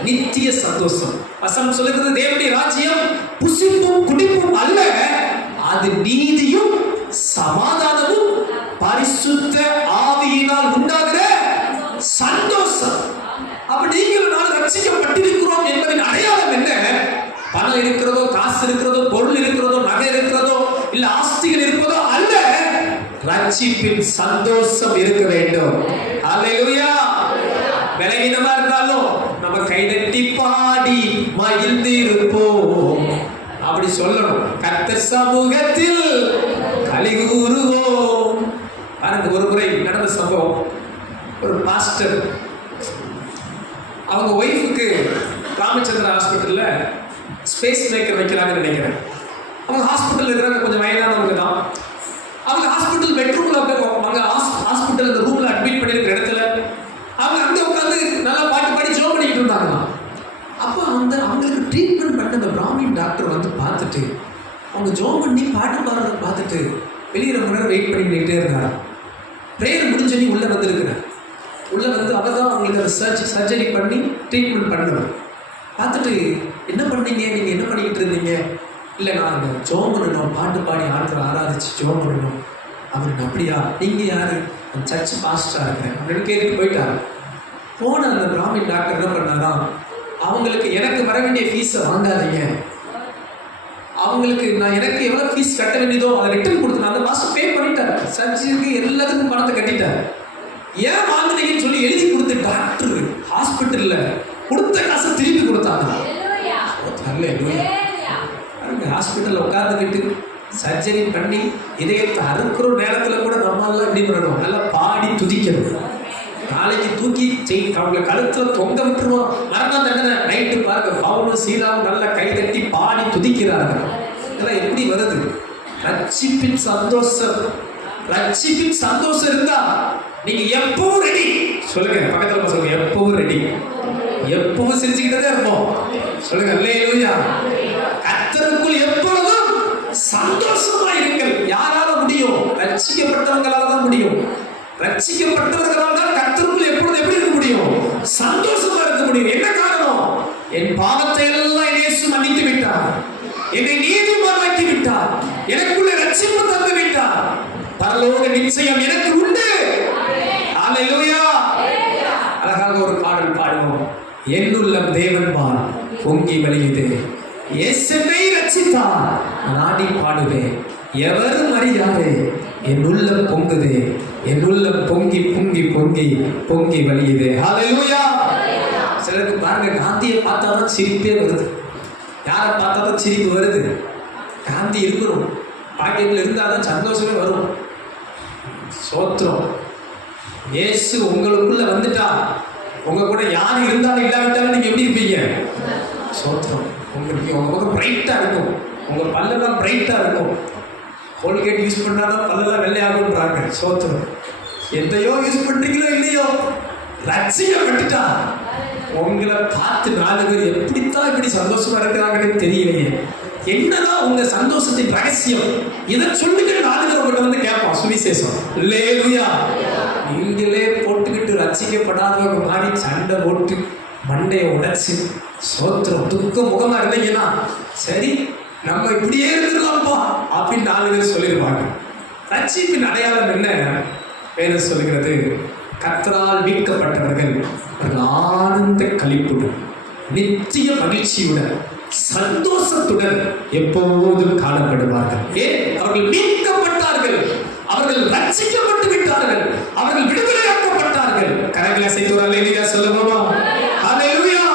நித்திய சந்தோஷம். வசனம் சொல்லுகிறது, தேவனுடைய ராஜ்யம் அது நீதியும் சமாதானமும் பரிசுத்த ஆவியினால் உண்டாகிற சந்தோஷம். அப்ப நீங்கள் நான் ரட்சிக்கப்பட்டிருக்கிறோம் என்பதின் அடையாளம் என்ன? பணம் இருக்கிறதோ, காசு இருக்கிறதோ, பொருள் இருக்கிறதோ, நகை இருக்கிறதோ, இல்ல ஆஸ்திகள் இருப்பதோ அல்ல, ரட்சிப்பின் சந்தோஷம் இருக்க வேண்டும். அல்லேலூயா. பலவீனமா இருந்தாலும் நம்ம கைதட்டி பாடி மகிழ்ந்து இருப்போம் அப்படி சொல்லணும். கர்த்தர் சமூகத்தில் கலிகூறுவோம். ஒரு முறை நடந்த சம்பவம், ஒரு மாஸ்டர் அவங்க ஒய்ஃபுக்கு ராமச்சந்திர ஹாஸ்பிட்டல்ல ஸ்பேஸ் மேக்கர் வைக்கிறாங்கன்னு நினைக்கிறேன். அவங்க ஹாஸ்பிட்டல் இருக்கிறாங்க, கொஞ்சம் வயதானவங்க தான். அவங்க ஹாஸ்பிட்டல் பெட்ரூம்ல அவங்க ஹாஸ்பிட்டல் அந்த ரூம்ல அட்மிட் பண்ணியிருக்கிற இடத்துல அவங்க அங்க உட்காந்து நல்லா பாட்டு பாடி ஜோ பண்ணிக்கிட்டு இருந்தாங்க. அப்போ அவங்களுக்கு ட்ரீட்மெண்ட் பண்ண அந்த பிராமின் டாக்டர் வந்து பார்த்துட்டு அவங்க ஜோ பண்ணி பாட்டு பாடுறத பார்த்துட்டு வெளியே ரொம்ப நேரம் வெயிட் பண்ணிக்கிட்டே இருந்தாங்க. ப்ரேயர் முடிஞ்சு உள்ள வந்துருக்குறேன். உள்ள வந்து அவர் தான் அவங்களுக்கு அந்த சர்ஜரி பண்ணி ட்ரீட்மெண்ட் பண்ணணும். பார்த்துட்டு என்ன பண்ணீங்க, நீங்கள் என்ன பண்ணிக்கிட்டு இருந்தீங்க? இல்லை நான் ஜோம் பண்ணணும், பாட்டு பாடி ஆண்டவரை ஆராதிச்சு ஜோம் பண்ணணும். அவருக்கு அப்படியா, நீங்கள் யார்? அந்த சர்ச் பாஸ்டராக இருக்கிறேன் அப்படின்னு கேட்டு போயிட்டாரு. போன அந்த பிராமின் டாக்டர் என்ன பண்ணாராம், அவங்களுக்கு எனக்கு வர வேண்டிய ஃபீஸை வாங்காதீங்க, அவங்களுக்கு நான் எனக்கு எவ்வளோ ஃபீஸ் கட்ட வேண்டியதோ அதை ரிட்டர்ன் கொடுத்து அந்த மாதம் பே பண்ணிட்டார். சர்ஜரிக்கு எல்லாத்துக்கும் பணத்தை கட்டிட்டார். ஏன் வாங்கினீங்கன்னு சொல்லி எழுதி கொடுத்து டாக்டர் ஹாஸ்பிட்டல்ல கொடுத்த காசை திருப்பி கொடுத்தாங்க. ஹாஸ்பிட்டல்ல உட்கார்ந்துக்கிட்டு சர்ஜரி பண்ணி இதயத்தை அறுக்கிற நேரத்தில் கூட நம்மளால எப்படி பண்ணணும், நல்லா பாடி துதிக்கணும். நாளைக்கு தூக்கி அவங்களை கழுத்துல தொங்க விட்டுருவோம். மரண தண்டனை நைட்டு பாருங்க, பவுனும் சீலாவும் நல்லா கைதட்டி பாடி துதிக்கிறார்கள். இதெல்லாம் எப்படி வருது? ரட்சிப்பின் சந்தோஷம். ரட்சிப்பின் சந்தோஷம் இருந்தா நீங்க எப்பவும் ரெடி. சொல்லுங்க, பக்கத்துல சொல்லுங்க, எப்பவும் ரெடி. எப்பவும் சிரிச்சுக்கிட்டே இருப்போம். சொல்லுங்க அல்லேலூயா. கர்த்தருக்குள் எப்பொழுதும் சந்தோஷமா இருங்கள். யாரால முடியும்? ரட்சிக்கப்பட்டவங்களால தான் முடியும். ரட்சிக்கப்பட்டவர்களால் தான் கர்த்தருக்குள் எப்பொழுது எப்படி இருக்க முடியும்? சந்தோஷமா இருக்க முடியும். என்ன காரணம்? என் பாவத்தை எல்லாம் இயேசு மன்னித்து விட்டார். என்னை நீதிமானாக்கி விட்டார். எனக்குள்ள ரட்சிப்பு தந்து விட்டார். பரலோக நிச்சயம் எனக்கு உண்டு. அல்லேலூயா. அழகாக ஒரு பாடல் பாடுவோம். என்னுள்ளம் தேவன்பால் பொங்கி வழியுது, இயேசுவை ரட்சித்தார் நாடி பாடுவேன், எவரும் அறியாதே என் உள்ளம் பொங்குதே, என் உள்ளம் பொங்கி பொங்கி பொங்கி பொங்கி வழியுது. அல்லேலூயா. சிலருக்கு பாருங்க, காந்தியை பார்த்தாதான் சிரிப்பே வருது. யாரை பார்த்தாதான் சிரிப்பு வருது? காந்தி இருக்கணும், பாக்கெட்ல இருந்தாதான் சந்தோஷமே வரும். சோத்திரம். இயேசு உங்களுக்குள்ள வந்துட்டா உங்க கூட யார் இருந்தாலும் இல்லாவிட்டாலும் நீங்க எப்படி இருப்பீங்க? சோத்திரம். உங்களுக்கு உங்க முகம் பிரைட்டா இருக்கும், உங்க பல்லெல்லாம் பிரைட்டா இருக்கும். கோல்கேட் யூஸ் பண்ணாதான் பல்லெல்லாம் வெள்ளையாகும்ன்றாங்க. சோத்திரம். எதையோ யூஸ் பண்றீங்களோ இல்லையோ, ரட்சிக்கப்பட்டுட்டா உங்களை பார்த்து 4 பேர் எப்படித்தான் இப்படி சந்தோஷமா இருக்கிறாங்கன்னு தெரியலையே. என்னதான் உங்க சந்தோஷத்தின் ரகசியம்? இதை சொல்லிக்கிட்டு 4 பேர் உங்கள்கிட்ட வந்து கேட்போம் சுவிசேஷம். அல்லேலூயா. நீங்களே போட்டுக்கிட்டு ரட்சிக்கப்படாதவங்க மாதிரி சண்டை போட்டு மண்டையை உடைச்சு சோத்திரம் துக்க முகமா இருந்தீங்கன்னா சரி நம்ம இப்படியே இருந்துடலாம்ப்பா அப்படின்னு 4 பேர் சொல்லிடுவாங்க. ரட்சிப்பின் அடையாளம் என்ன? வேதம் சொல்லுகிறது, கர்த்தரால் மீட்கப்பட்டவர்கள் ஆனந்த களிப்புடன் நித்திய மகிழ்ச்சியுடன் சந்தோஷத்துடன் எப்போதும் காணப்படுவார்கள். ஏன்? அவர்கள் மீட்கப்பட்டார்கள், அவர்கள் ரட்சிக்கப்பட்டு விட்டார்கள், அவர்கள் விடுதலையாக்கப்பட்டார்கள். கரங்களை செய்து அல்லேலூயா சொல்லுவோமா? அல்லேலூயா.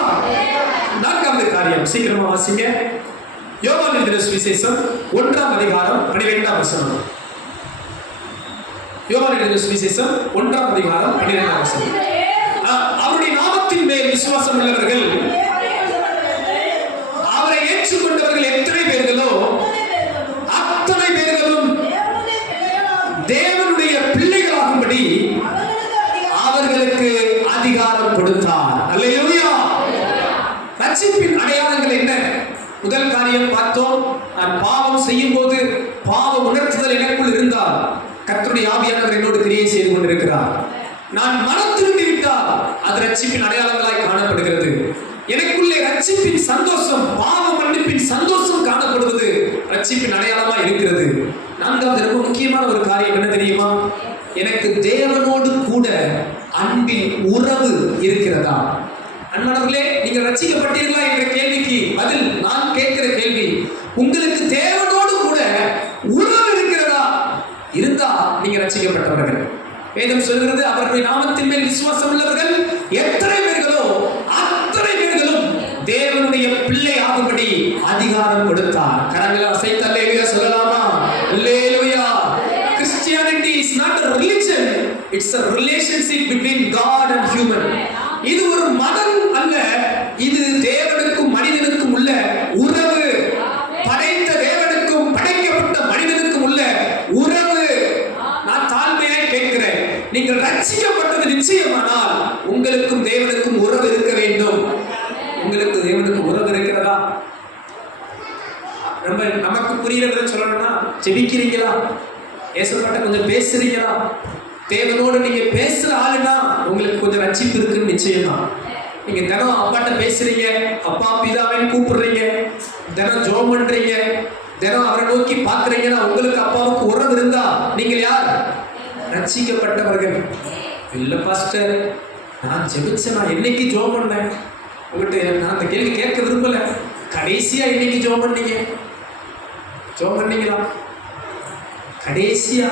4வது காரியம் சீக்கிரமா வாசிங்க. யோவான் எழுதின சுவிசேஷம் 1ஆம் அதிகாரம் 12ஆம் வசனம். யோவான் எழுதின சுவிசேஷம் 1ஆம் அதிகாரம் 12ஆம் வசனம். அவருடைய நாமத்தின் மேல் விசுவாசம் உள்ளவர்கள், அவரை ஏற்றுக்கொண்டவர்கள் எத்தனை பேர்களோ அத்தனை பேர்களும் தேவனுடைய பிள்ளைகளாகும்படி அவர்களுக்கு அதிகாரம் கொடுத்தார். அல்லேலூயா. ரட்சிப்பின் அடையாளங்கள் என்ன? முதல் காரியம் பார்த்தோம். நான் பாவம் செய்யும் போது பாவ உணர்த்துதல் எனக்குள் இருந்தால் கர்த்தருடைய ஆவியானவர் என்னோடு கிரியை செய்து கொண்டிருக்கிறார். நான் மனம் திரும்பி விட்டால் அது ரட்சிப்பின் அடையாளங்களாய் காணப்படுகிறது. எனக்குள்ளே ரட்சிப்பின் சந்தோஷம், பாவ மன்னிப்பின் சந்தோஷம் காணப்படுவது ரட்சிப்பின் அடையாளமா இருக்கிறது. நான்காவது ரொம்ப முக்கியமான ஒரு காரியம் என்ன தெரியுமா? எனக்கு தேவனோடு கூட அன்பின் உறவு இருக்கிறதா? அன்பானவர்களே, நீங்கள் ரட்சிக்கப்பட்டீர்களா என்ற கேள்விக்கு பதில் நான் கேட்கிற கேள்வி, உங்களுக்கு தேவனோடு கூட உறவு இருக்கிறதா? இருந்தா நீங்க ரட்சிக்கப்பட்டவர்கள். வேதம் சொல்கிறது, அவருடைய நாமத்தின் மேல் விசுவாசம் உள்ளவர்கள் எத்தனை பேர்களோ அத்தனை பேர்களும் தேவனுடைய பிள்ளை ஆகும்படி அதிகாரம் கொடுத்தார். கரங்களை அசைத்து அல்லேலூயா சொல்லலாமா? அல்லேலூயா. Christianity is not a religion, it's a relationship between God and human. இது ஒரு மதம் அல்ல, இது தேவனுக்கும் மனிதனுக்கும் உள்ள உறவு. படைத்த தேவனுக்கும் படைக்கப்பட்ட மனிதனுக்கும் உள்ள உறவு. நான் தாழ்மையாய் கேட்கிறேன், நீங்கள் ரட்சிக்கப்பட்டது நிச்சயமானால் உங்களுக்கும் தேவனுக்கும் உறவு இருக்க வேண்டும். உங்களுக்கு தேவனுக்கும் உறவு இருக்கிறதா? நமக்கு புரியுறத சொல்லணும்னா, ஜெபிக்கிறீங்களா? ஏசப்பட்ட கொஞ்சம் பேசுறீங்களா? தேவனோடு நீங்க பேசுற ஆளுனா உங்களுக்கு கொஞ்சம் ரட்சிப்பு இருக்குன்னு நிச்சயம் தான். நீங்க தினம் அப்பாட்ட பேசுறீங்க, அப்பா பிதாவைன்னு கூப்பிடுறீங்க, தினம் ஜெபம் பண்றீங்க, தினம் அவரை நோக்கி பாக்குறீங்கன்னா உங்களுக்கு அப்பாவுக்கு உறவு இருந்தா நீங்கள் யார்? ரட்சிக்கப்பட்டவர்கள். இல்ல பாஸ்டர், நான் ஜெபிச்சேன், நான் என்னைக்கு ஜெபம் பண்ணேன்? உங்கள்கிட்ட நான் அந்த கேள்வி கேட்க விரும்பல. கடைசியா என்னைக்கு ஜெபம் பண்ணீங்க? ஜெபம் பண்ணீங்களா? கடைசியா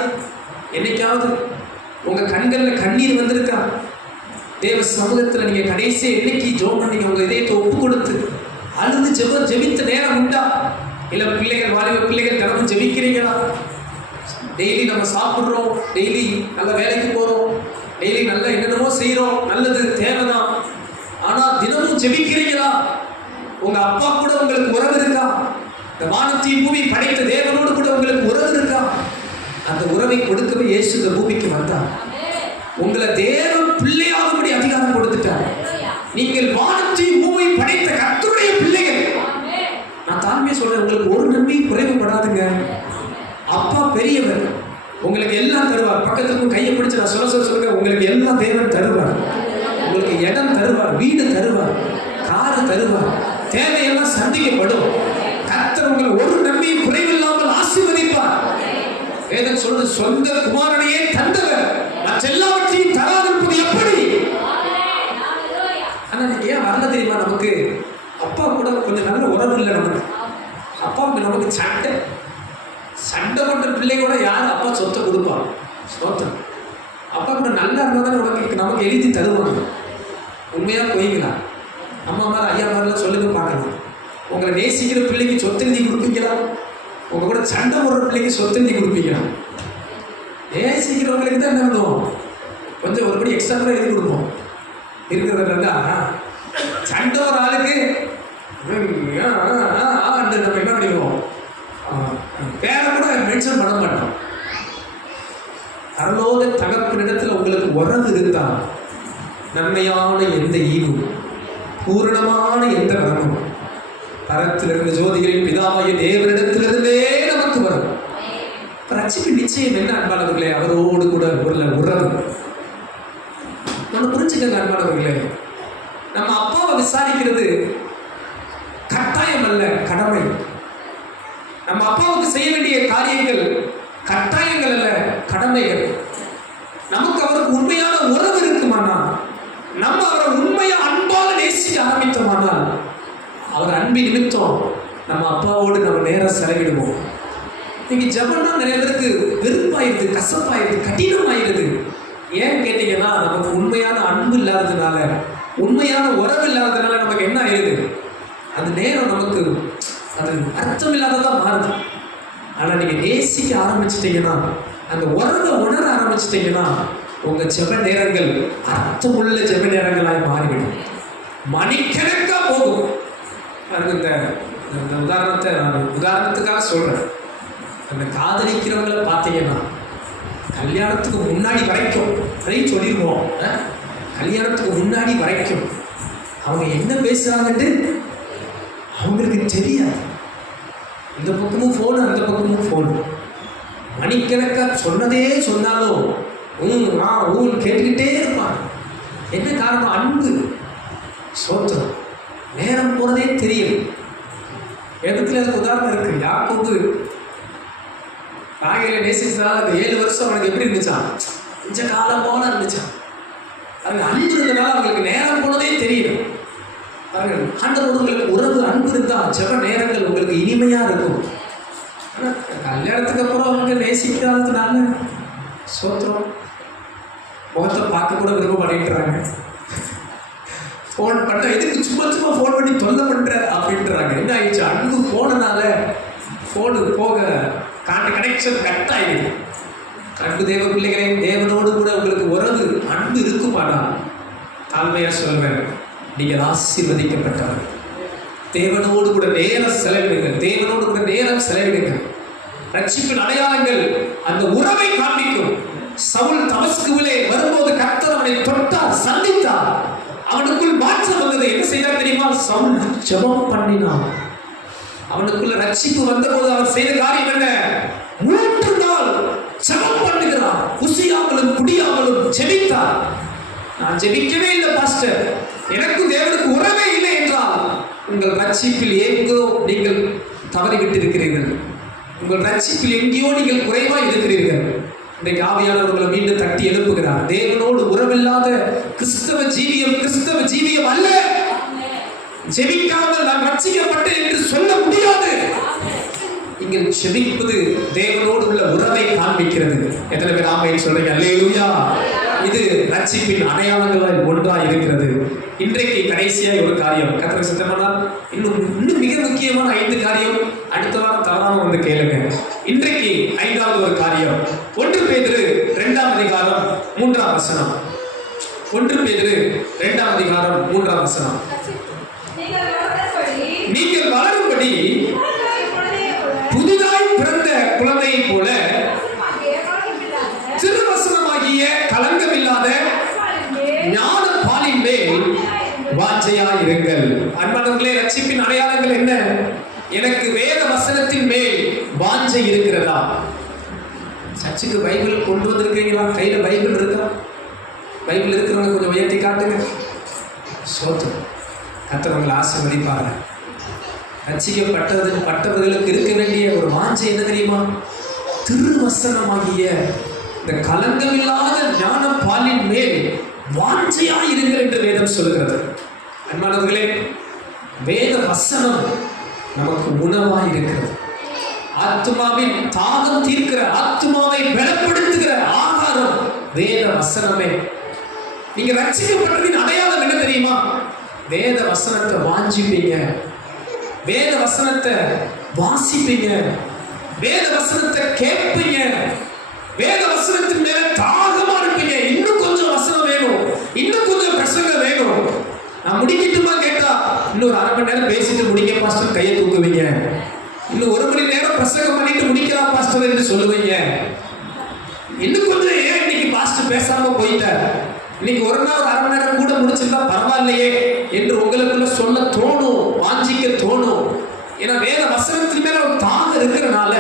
என்னைக்காவது உங்க கண்கள்ல கண்ணீர் வந்திருக்கா? தேவ சமூகத்துல நீங்க கடைசியா என்னைக்கு ஜெபம் பண்ணீங்க? உங்க இதயத்தை ஒப்பு கொடுத்து அழுது ஜெபித்த நேரம் உண்டா? இல்ல பிள்ளைகள், வாலிப பிள்ளைகள் தினமும் ஜெபிக்கிறீங்களா? டெய்லி நம்ம சாப்பிடுறோம், டெய்லி நல்ல வேலைக்கு போறோம், டெய்லி நல்ல என்னென்னமோ செய்யறோம், நல்லது தேவைதான். ஆனா தினமும் ஜெபிக்கிறீங்களா? உங்க அப்பா கூட உங்களுக்கு உறவு இருக்கா? இந்த வானத்தையும் பூமி படைத்த தேவனோடு கூட உங்களுக்கு உறவு இருக்கா? அந்த உறவை கொடுக்கவே இயேசு இந்த பூமிக்கு வந்தார். உங்களை தேவ பிள்ளையாகும்படி அதிகாரம் கொடுத்துட்டார். நீங்கள் வானத்தையும் பூமி படைத்த கர்த்தருடைய பிள்ளைகள். நான் தாழ்மையா சொல்றேன், உங்களுக்கு ஒரு நன்மையும் குறைவுபடாதுங்க. அப்பா பெரியவர், உங்களுக்கு எல்லாம் தருவார். பக்கத்துக்கும் கையை பிடிச்சு நான் சொல்லுங்க, உங்களுக்கு எல்லாம் தேவன் தருவார். உங்களுக்கு இடம் தருவார், வீடு தருவார், காரு தருவார், தேவையெல்லாம் சந்திக்கப்படும். கர்த்தர் உங்களை ஒரு நன்மையும் குறைவில்லாமல் ஆசீர்வதிப்பார். வேதம் சொல்றது, சொந்த குமாரனையே தந்தவர் மற்றெல்லாவற்றையும் தராதிருப்பது எப்படி? ஆனா நீங்க ஏன் வரல தெரியுமா? நமக்கு அப்பா கூட கொஞ்சம் நல்ல உறவு இல்லை. நமக்கு அப்பாவுக்கு நமக்கு சண்டை போட்ட பிள்ளை கூட யார் அப்பா சொத்தை கொடுப்பாங்க? சொத்தம் அப்பா கூட நல்லா இருந்தால் தான் நமக்கு எழுதி தருவாங்க. உண்மையா போய்ங்களா? அம்மா மாதிரி ஐயா மாதிரிலாம் சொல்லுங்க பார்க்கலாம். உங்களை நேசிக்கிற பிள்ளைக்கு சொத்து எழுதி கொடுப்பீங்களா? உங்க கூட சண்டை போடுற பிள்ளைக்கு சொத்து எழுதி கொடுப்பீங்களா? நேசிக்கிறவங்களுக்கு தான் என்ன பண்ணுவோம்? கொஞ்சம் ஒருபடி எக்ஸ்ட்ரா கூட எழுதி கொடுப்போம். இருக்கிறதுல சண்டை ஒரு ஆளுக்கு நம்ம என்ன பண்ணிடுவோம்? பேரை கூட மென்ஷன் பண்ண மாட்டோம். பரலோக தகப்பனிடத்தில் உங்களுக்கு உறவு இருந்தா நன்மையான எந்த ஈவும் பூரணமான எந்த வரமும் பரத்திலிருந்து ஜோதிகளின் பிதாவாகிய தேவனிடத்திலிருந்தே நமக்கு வரும். ரட்சிப்பு நிச்சயம் என்ன அன்பானவர்களே? அவரோடு கூட உறவு. நம்ம புரிஞ்சுக்கங்க அன்பானவர்களே, நம்ம அப்பாவை விசாரிக்கிறது கட்டாயம் அல்ல, கடமை. நம்ம அப்பாவுக்கு செய்ய வேண்டிய காரியங்கள் கட்டாயங்கள் அல்ல, கடமைகள். நமக்கு அவருக்கு உண்மையான உறவு இருக்குமானால், நம்ம அவரை உண்மையா அன்பாக நேசிக்க ஆரம்பித்தோமானால், அவர் அன்பின் நிமித்தம் நம்ம அப்பாவோடு நம்ம நேரம் செலவிடுவோம். இன்னைக்கு ஜபம்னா நிறைய பேருக்கு வெறுப்பாயிருது, கசப்பாயிருது, கடினமாயிருது. ஏன் கேட்டீங்கன்னா, நமக்கு உண்மையான அன்பு இல்லாததுனால, உண்மையான உறவு இல்லாததுனால நமக்கு என்ன ஆயிடுது? அந்த நேரம் நமக்கு அது அர்த்தம் இல்லாததான் மாறுது. ஆனால் நீங்கள் நேசிக்க ஆரம்பிச்சிட்டீங்கன்னா, அந்த உறவை உணர ஆரம்பிச்சிட்டீங்கன்னா, உங்கள் ஜெப நேரங்கள் அர்த்தமுள்ள ஜெப நேரங்களாக மாறிவிடும். மணிக்கணக்காக போகும். இந்த உதாரணத்தை நான் உதாரணத்துக்காக சொல்கிறேன். அந்த காதலிக்கிறவங்களை பார்த்தீங்கன்னா, கல்யாணத்துக்கு முன்னாடி வரைக்கும் அதையும் சொல்லிடுவோம், கல்யாணத்துக்கு முன்னாடி வரைக்கும் அவங்க என்ன பேசுகிறாங்கன்ட்டு அவங்களுக்கு தெரியாது. இந்த பக்கமும் ஃபோனு, அந்த பக்கமும் ஃபோனு. மணிக்கணக்காக சொன்னதே சொன்னாலும் கேட்டுக்கிட்டே இருப்பாங்க. என்ன காரணம்? அன்பு. சோத்திரம். நேரம் போனதே தெரியும். வேதத்துல அதுக்கு உதாரணம் இருக்கு. யாக்கோபு ராகேலை நேசிச்சதால அந்த 7 வருஷம் அவனுக்கு எப்படி இருந்துச்சான்? கொஞ்ச காலம் போல இருந்துச்சான். பாருங்க, அன்பு இருந்தனால அவங்களுக்கு நேரம் போனதே தெரியும். பாருங்க, ஆண்டவரோடு உங்களுக்கு உறவு அன்பு இருந்தா ஜெப நேரங்கள் உங்களுக்கு இனிமையா இருக்கும். கல்யாணத்துக்கு அப்புறம் அவங்க நேசிக்காததுனால சோத்திரம் முகத்தை பார்க்க கூட விரும்ப மாட்டேங்கிறாங்க. ஃபோன் பண்ண இதுக்கு சும்மா சும்மா ஃபோன் பண்ணி தொல்லை பண்ற அப்படின்றாங்க. என்ன ஆயிடுச்சு? அன்பு போனனால ஃபோனு போக கனெக்ஷன் கட் ஆயிடுது. அன்பு தேவ பிள்ளைகளே, தேவனோடு கூட உங்களுக்கு உறவு அன்பு இருக்குமானா தாழ்மையா சொல்றேன், நீங்கள் ஆசீர்வதிக்கப்பட்டவர்கள். தேவனோடு கூட நேரம் செலவிடுங்கள். தேவனோடு கூட நேரம் செலவிடுங்கள். ரட்சிப்பின் அடையாளங்கள் அந்த உறவை காண்பிக்கும். சவுல் தமஸ்குவிலே வரும்போது கர்த்தர் அவனை தொட்டார், சந்தித்தார். அவனுக்குள் மாற்றம் வந்தது. என்ன செய்தார் தெரியுமா? சவுல் ஜெபம் பண்ணினான். அவனுக்குள்ள ரட்சிப்பு வந்தபோது அவர் செய்த காரியம் என்ன? 3 நாள் ஜெபம் பண்ணுகிறார். குசியாமலும் குடியாமலும் ஜெபித்தார். நான் ஜெபிக்கவே இல்லை பாஸ்டர், எனக்கும் தேவனுக்கு உறவே இல்லை என்றால் உங்கள் ரட்சிப்பில் எங்கோ நீங்கள் தவறிவிட்டு இருக்கிறீர்கள். உங்கள் ரட்சிப்பில் எங்கேயோ நீங்கள் குறைவாக இருக்கிறீர்கள். இன்றைக்கு ஆவியானவர்களை மீண்டும் தட்டி எழுப்புகிறார். தேவனோடு உறவில்லாத கிறிஸ்தவ ஜீவியம் அல்ல. ஜெபிக்காமல் நான் ரட்சிக்கப்பட்டேன் என்று சொல்ல முடியாது. இங்கே ஜெபிப்பது தேவனோடு உள்ள உறவை காண்பிக்கிறது. எத்தனை பேர் ஆமென் சொல்றீங்க? அல்லேலூயா. இது ரட்சிப்பின் அடையாளங்களால் ஒன்றாக இருக்கிறது. இன்றைக்கு கடைசியாக ஒரு காரியம், கர்த்தருக்கு சித்தமானால் இன்னும் மிக முக்கியமான 5 காரியம் அடுத்த வாரம் தவறாம வந்து கேளுங்க. இன்றைக்கு 5வது ஒரு காரியம், 1 பேதுரு 2ஆம் அதிகாரம் 3ஆம் வசனம். 1 பேதுரு 2ஆம் அதிகாரம் 3ஆம் வசனம். நீங்கள் வளரும்படி புதிதாய் பிறந்த குழந்தையை போல திருவசனமாகிய களங்கமில்லாத ஞான பாலின் மேல் வாஞ்சையாயிருங்கள். அன்பானவர்களே, ரட்சிப்பின் அடையாளங்கள் என்ன? எனக்கு வேத வசனத்தின் மேல் வாஞ்சை இருக்கிறதா? சர்ச்சுக்கு பைபிள் கொண்டு வந்திருக்கீங்களா? கையில பைபிள் இருக்கா? பைபிள் இருக்கிறவங்க கொஞ்சம் உயர்த்தி காட்டுங்க. சோத்திரம். கர்த்தர் உங்களை ஆசீர்வதிப்பாங்க. ரட்சிக்கப்பட்டவர்களுக்கு இருக்க வேண்டிய ஒரு வாஞ்சை என்ன தெரியுமா? திருவசனமாகிய இந்த கலங்கமில்லாத ஞான பாலின் மேல் வாஞ்சையாயிருங்கள் என்று வேதம் சொல்கிறது. அன்பானவர்களே, வேத வசனம் நமக்கு உணவாய் இருக்கிறது. ஆத்மாவின் தாகம் தீர்க்கிற, ஆத்மாவை பலப்படுத்துகிற ஆகாரம் வேத வசனமே. நீங்க ரட்சிக்கப்பட்டதின் அடையாளம் என்ன தெரியுமா? வேத வசனத்தை வாஞ்சிப்பீங்க, வேத வசனத்தை வாசிப்பீங்க, வேத வசனத்தை கேட்பீங்க, வேத வசனத்தின் மேல தாகமா இருப்பீங்க. இன்னும் கொஞ்சம் வசனம் வேணும், இன்னும் கொஞ்சம் பிரசங்கம் வேணும். நான் முடிக்கட்டுமா கேட்டா இன்னொரு 1/2 மணி நேரம் பேசிட்டு முடிக்க பாஸ்டர் கையை தூக்குவீங்க. இன்னும் 1 மணி நேரம் பிரசங்கம் பண்ணிட்டு முடிக்கலாம் பாஸ்டர் என்று சொல்லுவீங்க. இன்னும் கொஞ்சம் ஏன் இன்னைக்கு பாஸ்டர் பேசாம போயிட்டார், இன்னைக்கு ஒரு நாள் 1/2 மணி நேரம் கூட முடிச்சிருந்தா பரவாயில்லையே என்று உங்களுக்குள்ள சொல்ல தோணும், வாஞ்சிக்க தோணும். ஏன்னா வேத வசனத்தின் மேல ஒரு தாகம் இருக்கிறனால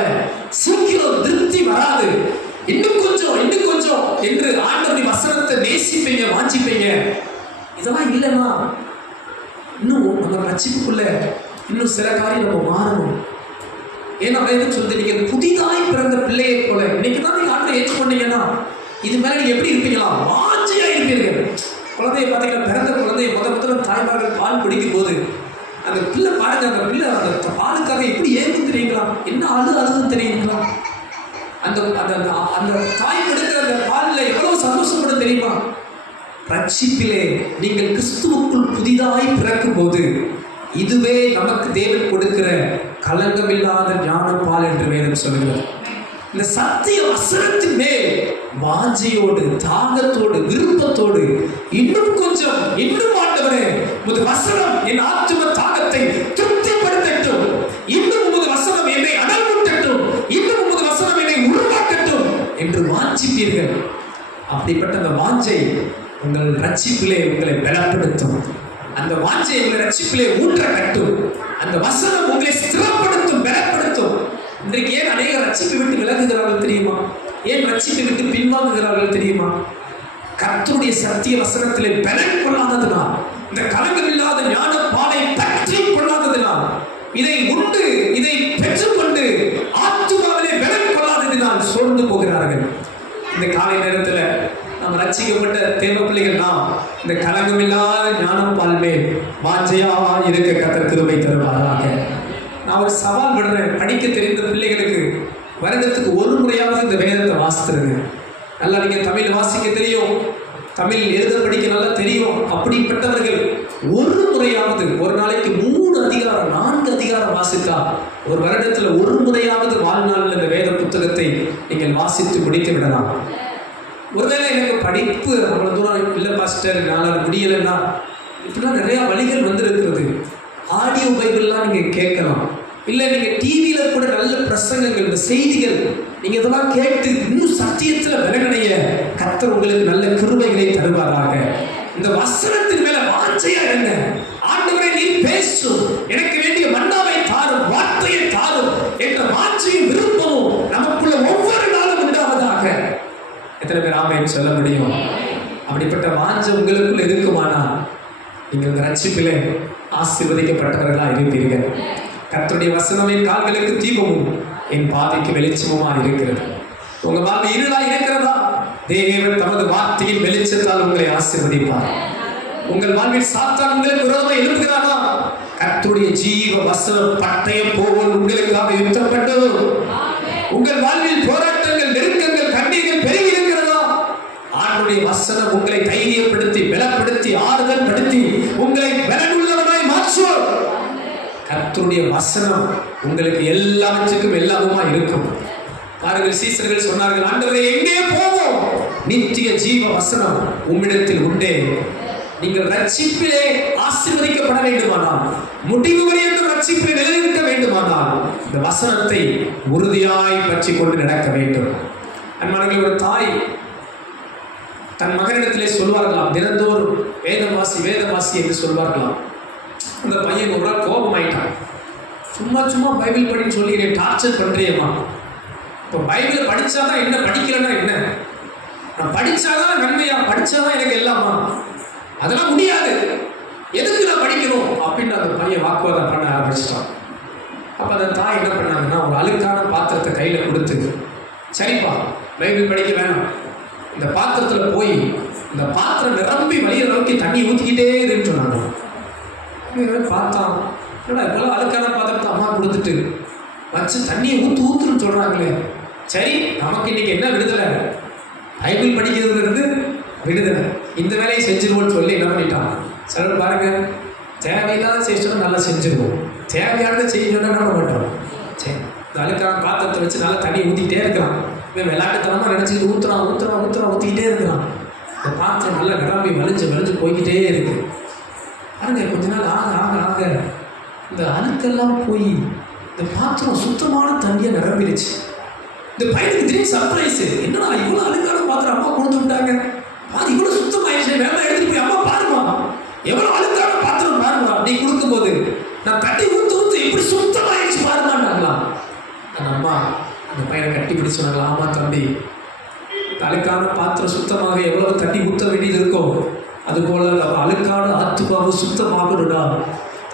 சீக்கிரம் திருப்தி வராது. இன்னும் கொஞ்சம் என்று ஆண்டவரின் வசனத்தை நேசிப்பீங்க, வாஞ்சிப்பீங்க. இதெல்லாம் இல்லைன்னா இன்னும் நம்ம ரட்சிப்புக்குள்ள இன்னும் சில காரியம் நம்ம மாறணும். ஏன்னா வேதம் சொல்லுது, நீங்கள் புதிதாய் பிறந்த பிள்ளையை போல. இன்னைக்கு தான் நீங்க ஆண்டவரை ஏற்றுக்கொண்டீங்கன்னா இது மேல நீங்க எப்படி இருப்பீங்களா? வாஞ்சையா இருப்பீர்கள். குழந்தைய பார்த்தீங்கன்னா, பிறந்த குழந்தைய முதல்ல தாய்மார்கள் பால் குடிக்கும் போது அந்த பிள்ளை பாருங்க, அந்த பிள்ளை அந்த பாலுக்காக எப்படி ஏங்கும் தெரியுங்களா? என்ன அழுதுன்னு தெரியுங்களா? அந்த அந்த தாய் கொடுக்கிற அந்த பாலில் எவ்வளவு சந்தோஷப்படும் தெரியுமா? ரட்சிப்பிலே நீங்கள் கிறிஸ்துவுக்குள் புதிதாய் பிறக்கும் போது இதுவே நமக்கு தேவன் கொடுக்கிற கலங்கமில்லாத ஞான பால் என்று வேதம் சொல்லுகிறார். இந்த சத்திய வசனத்தின் மேல் வாஞ்சையோடு, தாகத்தோடு, விருப்பத்தோடு இன்னும் ஆண்டவரே உமது வசனம் என் ஆத்தும தாகத்தை திருப்திப்படுத்தட்டும், இன்னும் உமது வசனம் என்னை அனல்மூட்டட்டும், இன்னும் உமது வசனம் என்னை உருவாக்கட்டும் என்று வாஞ்சிப்பீர்கள். அப்படிப்பட்ட அந்த வாஞ்சை உங்கள் ரட்சிப்பிலே உங்களை பலப்படுத்தும். அந்த வாஞ்சை உங்களை ரட்சிப்பிலே ஊற்ற கட்டும். அந்த வசனம் உங்களை ஸ்திரப்படுத்தும், பலப்படுத்தும். இன்றைக்கு ஏன் அநேக ரட்சிப்பை விட்டு விலகுகிறார்கள் தெரியுமா? ஏன் ரட்சிப்பை விட்டு பின்வாங்குகிறார்கள் தெரியுமா? கர்த்தருடைய சத்திய வசனத்திலே பலன் கொள்ளாததினால், இந்த கலங்கமில்லாத ஞான பாலை பற்றி கொள்ளாததினால் இதை உண்டு இதை பெற்றுக்கொண்டு ஆத்துமாவிலே பலன் கொள்ளாததினால் சோர்ந்து போகிறார்கள். இந்த காலை நேரத்துல நம்ம ரட்சிக்கப்பட்ட தேவ பிள்ளைகள் நாம் இந்த கலங்கமில்லாத ஞானம் பால்மே வாஞ்சையா இருக்க கர்த்தர் கிருபை தருவாராக. நான் ஒரு சவால் விடுறேன். படிக்க தெரிந்த பிள்ளைகளுக்கு வருடத்துக்கு ஒரு முறையாவது இந்த வேதத்தை வாசித்துருங்க. நல்லா நீங்க தமிழ் வாசிக்க தெரியும், தமிழ் எழுத படிக்க நல்லா தெரியும், அப்படிப்பட்டவர்கள் ஒரு முறையாவது, ஒரு நாளைக்கு 3 அதிகாரம் 4 அதிகாரம் வாசித்தா ஒரு வருடத்துல ஒரு முறையாவது வாழ்நாளில் இந்த வேத புத்தகத்தை நீங்கள் வாசித்து முடித்து விடலாம். ஒருவேளை எனக்கு படிப்பு அவ்வளவு தூரம் இல்லை பாஸ்டர், என்னால் முடியலைன்னா, இப்படிலாம் நிறைய வழிகள் வந்து இருக்கிறது. ஆடியோ பைபிள்லாம் நீங்க கேட்கலாம், இல்லை நீங்க டிவியில கூட நல்ல பிரசங்கங்கள், இந்த செய்திகள் நீங்க இதெல்லாம் கேட்டு இன்னும் சத்தியத்துல விலகடைய கர்த்தர் உங்களுக்கு நல்ல கிருபைகளை தருவாராக. இந்த வசனத்தின் மேல வாஞ்சையா இருங்க. ஆண்டவரே நீர் பேசும், எனக்கு வேண்டிய மன்னாவை தாரும், வார்த்தையை தாரும் என்ற வாஞ்சையும் விருப்பமும் நமக்குள்ள ஒவ்வொரு நாளும் உண்டாவதாக. எத்தனை பேர் ஆமென் சொல்ல முடியும்? அப்படிப்பட்ட வாஞ்சை உங்களுக்குள்ள இருக்குமானா நீங்கள் ரட்சிப்பிலே ஆசீர்வதிக்கப்பட்டவர்களா இருப்பீர்கள். கர்த்தருடைய வசனமே கால்களுக்கு தீபமும் என் பாதைக்கு வெளிச்சமுமா இருக்கிறது. உங்க வாழ்வு இருளா இருக்கிறதா? தேவன் தமது வார்த்தையின் வெளிச்சத்தால் உங்களை ஆசீர்வதிப்பார். உங்கள் வாழ்வில் சாத்தான் உங்களுக்கு விரோதமாக எழுப்புகிறானா? கர்த்தருடைய ஜீவ வசனம் பட்டயம் போவோம் உங்களுக்காக யுத்தப்பட்டு. உங்கள் வாழ்வில் போராட்டங்கள், நெருக்கங்கள், கண்ணீர்கள் பெருகி இருக்கிறதா? ஆண்டவருடைய வசனம் உங்களை தைரியப்படுத்தி, பலப்படுத்தி, ஆறுதல் படுத்தி உங்களை பலனுள்ளவனாய் மாற்றும். கர்த்தருடைய வசனம் உங்களுக்கு எல்லாவற்றுக்கும் எல்லாமுமா இருக்கும். பாருங்கள், சீசர்கள் சொன்னார்கள், ஆண்டவரே எங்கே போவோம்? நித்திய ஜீவ வசனம் உம்மிடத்தில் உண்டே. நீங்கள் ரட்சிப்பிலே ஆசீர்வதிக்கப்பட வேண்டுமானால், முடிவு வரையும் ரட்சிப்பிலே நிலைநிற்க வேண்டுமானால் இந்த வசனத்தை உறுதியாய் பற்றி கொண்டு நடக்க வேண்டும். அன்பானவர்களே, ஒரு தாய் தன் மகனிடத்திலே சொல்வார்களாம், தினந்தோறும் வேதவாசி வேதவாசி என்று சொல்வார்களாம். அந்த பையன் ஒரு நாள் கோபமாயிட்டான். சும்மா சும்மா பைபிள் படின்னு சொல்லி என்னை டார்ச்சர் பண்றியம்மா. இப்போ பைபிளை படிச்சாதான் என்ன, படிக்கலன்னா என்ன? நான் படிச்சாதான் நன்மையா, படிச்சாதான் எனக்கு எல்லாமா? அதெல்லாம் முடியாது, எதுக்கு நான் படிக்கணும் அப்படின்னு அந்த பையன் வாக்குவாதம் பண்ண ஆரம்பிச்சிட்டான். அப்போ அந்த தாய் என்ன பண்ணாங்கன்னா, ஒரு அழுக்கான பாத்திரத்தை கையில் கொடுத்து, சரிப்பா பைபிள் படிக்க வேணாம், இந்த பாத்திரத்தில் போய் இந்த பாத்திரம் நிரம்பி வழியை நோக்கி தண்ணி ஊற்றிக்கிட்டே இருக்குன்னு சொன்னாங்க. பார்த்தான், என்னடா இப்பெல்லாம் அழுக்கான பாத்திரத்தை அம்மா கொடுத்துட்டு வச்சு தண்ணியை ஊற்றுன்னு சொல்கிறாங்களே, சரி நமக்கு இன்னைக்கு என்ன விடுதலை? பைபிள் படிக்கிறதுங்கிறது விடுதலை, இந்த வேலையை செஞ்சிருவோம்னு சொல்லி என்ன பண்ணிட்டான். சிலர் பாருங்க, தேவையில்லாத செய்யணும் நல்லா செஞ்சிருவோம், தேவையானதை செய்யணும்னா என்ன மாட்டோம். சரி, இந்த அழுக்கான பாத்திரத்தை வச்சு நல்லா தண்ணியை ஊற்றிக்கிட்டே இருக்கிறான். இவன் விளையாட்டுத்தனமாக நினச்சிக்கிட்டு ஊற்றிக்கிட்டே இருக்கிறான். இந்த பாத்திரம் நல்லா நிரம்பி வலிஞ்சு போய்கிட்டே இருக்கு. பாருங்க, கொஞ்ச நாள் ஆக இந்த அழுக்கெல்லாம் போய் இந்த பாத்திரம் சுத்தமான தண்ணியை நிரம்பிடுச்சு. இந்த பையனுக்கு திடீர்னு சர்ப்ரைஸ், என்னடா இவ்வளோ அழுக்கான பாத்திரம் அம்மா கொண்டு விட்டாங்க, அது இவ்வளோ சுத்தமாயிடுச்சு, வேலை எடுத்துட்டு போய் அம்மா பாருமா எவ்வளோ அழுக்கான பாத்திரம் பாருமா. நீ கொடுக்கும்போது நான் தட்டி ஊற்று இப்படி சுத்தமாயிடுச்சு பாருமான்னாங்களா. அந்த அம்மா அந்த பையனை கட்டி பிடிச்சு சொன்னாங்களா, ஆமா தம்பி, அழுக்கான பாத்திரம் சுத்தமாக எவ்வளவு தட்டி ஊற்ற வேண்டியது இருக்கும், அதுபோல நம்ம அழுக்கான ஆத்துமாவை சுத்தமாகணும்னா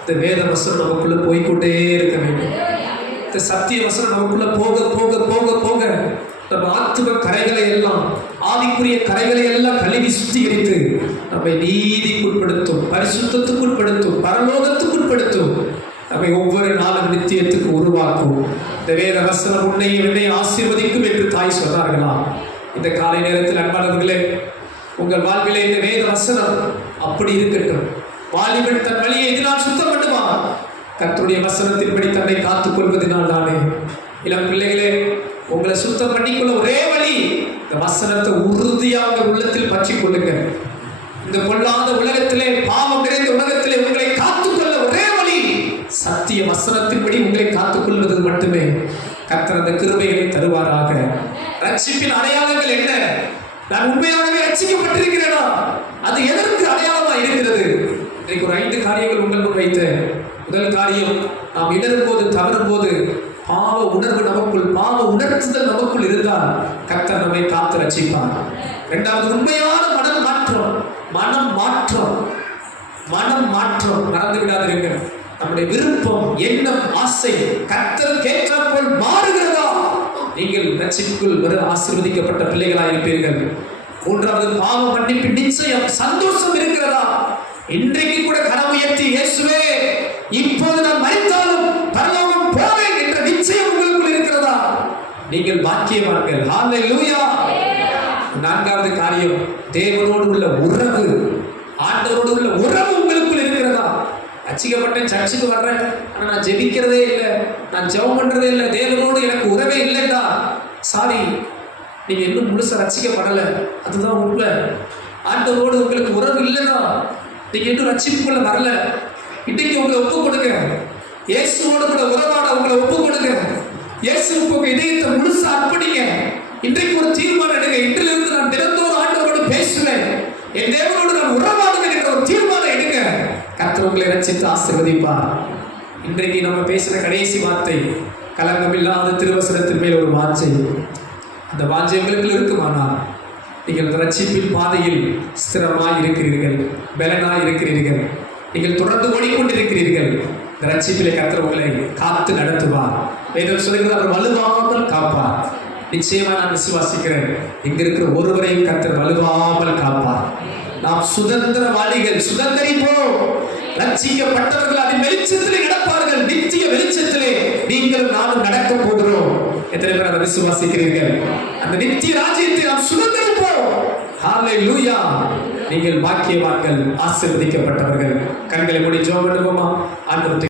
இந்த வேத வசனம் நமக்குள்ள போய்கொண்டே இருக்க வேண்டும். இந்த சத்திய வசனம் நமக்குள்ள போக போக போக போக நம்ம ஆத்தும கரைகளை எல்லாம், ஆவிக்குரிய கரைகளை எல்லாம் கழுவி சுத்திகரித்து நம்மை நீதிக்குட்படுத்தும், பரிசுத்தத்துக்குட்படுத்தும், பரலோகத்துக்குட்படுத்தும், நம்மை ஒவ்வொரு நாளும் நித்தியத்துக்கு உருவாக்கும். இந்த வேத வசனம் உன்னையும் என்னை ஆசீர்வதிக்கும் என்று தாய் சொன்னார்களா? இந்த காலை நேரத்தில் அன்பானவர்களே, உங்கள் வாழ்விலே இந்த வேத வசனம் அப்படி இருக்கட்டும். வாலிபன் தன் வழியை எதினால் சுத்தம் பண்ணுவான், கர்த்தருடைய வசனத்தின்படி தன்னை காத்துக் கொள்வதனால் தானே. இளம் பிள்ளைகளே, உங்களை சுத்தம் பண்ணிக்கொள்ள ஒரே வழி, இந்த வசனத்தை உறுதியாக உள்ளத்தில் பற்றி கொள்ளுங்க. இந்த பொல்லாத உலகத்திலே, பாவம் நிறைந்த உலகத்திலே உங்களை காத்துக்கொள்ள ஒரே வழி சத்திய வசனத்தின்படி உங்களை காத்துக்கொள்வது மட்டுமே. கர்த்தர் அந்த கிருபைகளை தருவாராக. ரட்சிப்பின் அடையாளங்கள் என்ன? நான் உண்மையாகவே ரட்சிக்கப்பட்டிருக்கிறேனா? அது எதற்கு அடையாளமா இருக்கிறது? இன்னைக்கு ஒரு 5 காரியங்கள் உங்களுக்கு வைத்த. முதல் காரியம், நாம் இடரும் போது, தவறும் போது பாவ உணர்வு நமக்குள், பாவ உணர்த்துதல் நமக்குள் இருந்தால் கர்த்தர் நம்மை காத்து ரட்சிப்பார். இரண்டாவது, உண்மையான மனம் மாற்றம் மறந்து விடாதீர்கள். நம்முடைய விருப்பம், எண்ணம், ஆசை கர்த்தருக்கு ஏற்றாற்போல் மாறுகிறதா? நீங்கள் ரட்சிப்புக்குள் வர ஆசீர்வதிக்கப்பட்ட பிள்ளைகளாக இருப்பீர்கள். மூன்றாவது, பாவ மன்னிப்பு நிச்சயம், சந்தோஷம் இருக்கிறதா? இன்றைக்கு கூட கரம் உயர்த்தி, இயேசுவே இப்போது நான் மரித்தாலும் பரலோகம் போவேன் என்ற நிச்சயம் உங்களுக்குள் இருக்கிறதா? நீங்கள் பாக்கியவான்கள். ஹல்லேலூயா. நான்காவது காரியம், தேவனோடு உள்ள உறவு, ஆண்டவரோடு உள்ள உறவு உங்களுக்குள் இருக்கிறதா? ரட்சிக்கப்பட்டேன், சர்ச்சுக்கு வர்றேன், ஆனா நான் ஜெபிக்கிறதே இல்லை, நான் ஜெபம் பண்றதே இல்லை, தேவனோடு எனக்கு உறவே இல்லைடா. சாரி, நீங்க இன்னும் முழுசா ரட்சிக்கப்படலை. அதுதான் உண்மை. ஆண்டவரோடு உங்களுக்கு உறவு இல்லைன்னா நீங்க இன்னும் ரட்சிப்புக்குள்ள வரல. இன்னைக்கு உங்களை ஒப்பு கொடுங்க, இயேசுவோடு கூட உறவாட உங்களை ஒப்பு கொடுங்க. இயேசுவுக்கு உங்க இதயத்தை முழுசா அர்ப்பணிங்க. இன்றைக்கு ஒரு தீர்மானம் எடுங்க, இன்றிலிருந்து நான் தினத்தோடு ஆண்டவரோடு பேசுவேன், என் தேவனோடு நான் உறவாடுவேன் என்ற ஒரு தீர்மானம் எடுங்க. கர்த்தர் உங்களை ரட்சித்து ஆசீர்வதிப்பார். இன்றைக்கு நம்ம பேசின கடைசி வார்த்தை, கலங்கமில்லாத திருவசனத்தின் மேல் ஒரு வாஞ்சை. அந்த வாஞ்சை உங்களுக்கு இருக்குமானால் நீங்கள் ரட்சிப்பின் பாதையில் ஸ்திரமாய் இருக்கிறீர்கள், பலனாய் இருக்கிறீர்கள், நீங்கள் தொடர்ந்து ஓடிக்கொண்டிருக்கிறீர்கள். இந்த ரட்சிப்பிலே கர்த்தர் உங்களை காத்து நடத்துவார். வேதம் சொல்லுகிறது, அவர் வலுவாமல் காப்பார். நிச்சயமா நான் விசுவாசிக்கிறேன், இங்க இருக்கிற ஒருவரையும் கர்த்தர் வலுவாமல் காப்பார். நாம் சுதந்திரவாளிகள், சுதந்திரிப்போம். ரட்சிக்கப்பட்டவர்கள் அதன் வெளிச்சத்திலே நடப்பார்கள். நித்திய வெளிச்சத்திலே நீங்களும் நானும் நடக்க போகிறோம். எத்தனை பேர் அதை விசுவாசிக்கிறீர்கள்? அந்த நித்திய ராஜ்யத்தை நாம் சுதந்திரிப்போம். ஹல்லேலூயா. நீங்கள் பாக்கியவான்கள், ஆசீர்வதிக்கப்பட்டவர்கள். கண்களை மூடி ஜெபம் பண்ணுவோமா? ஆண்டவரே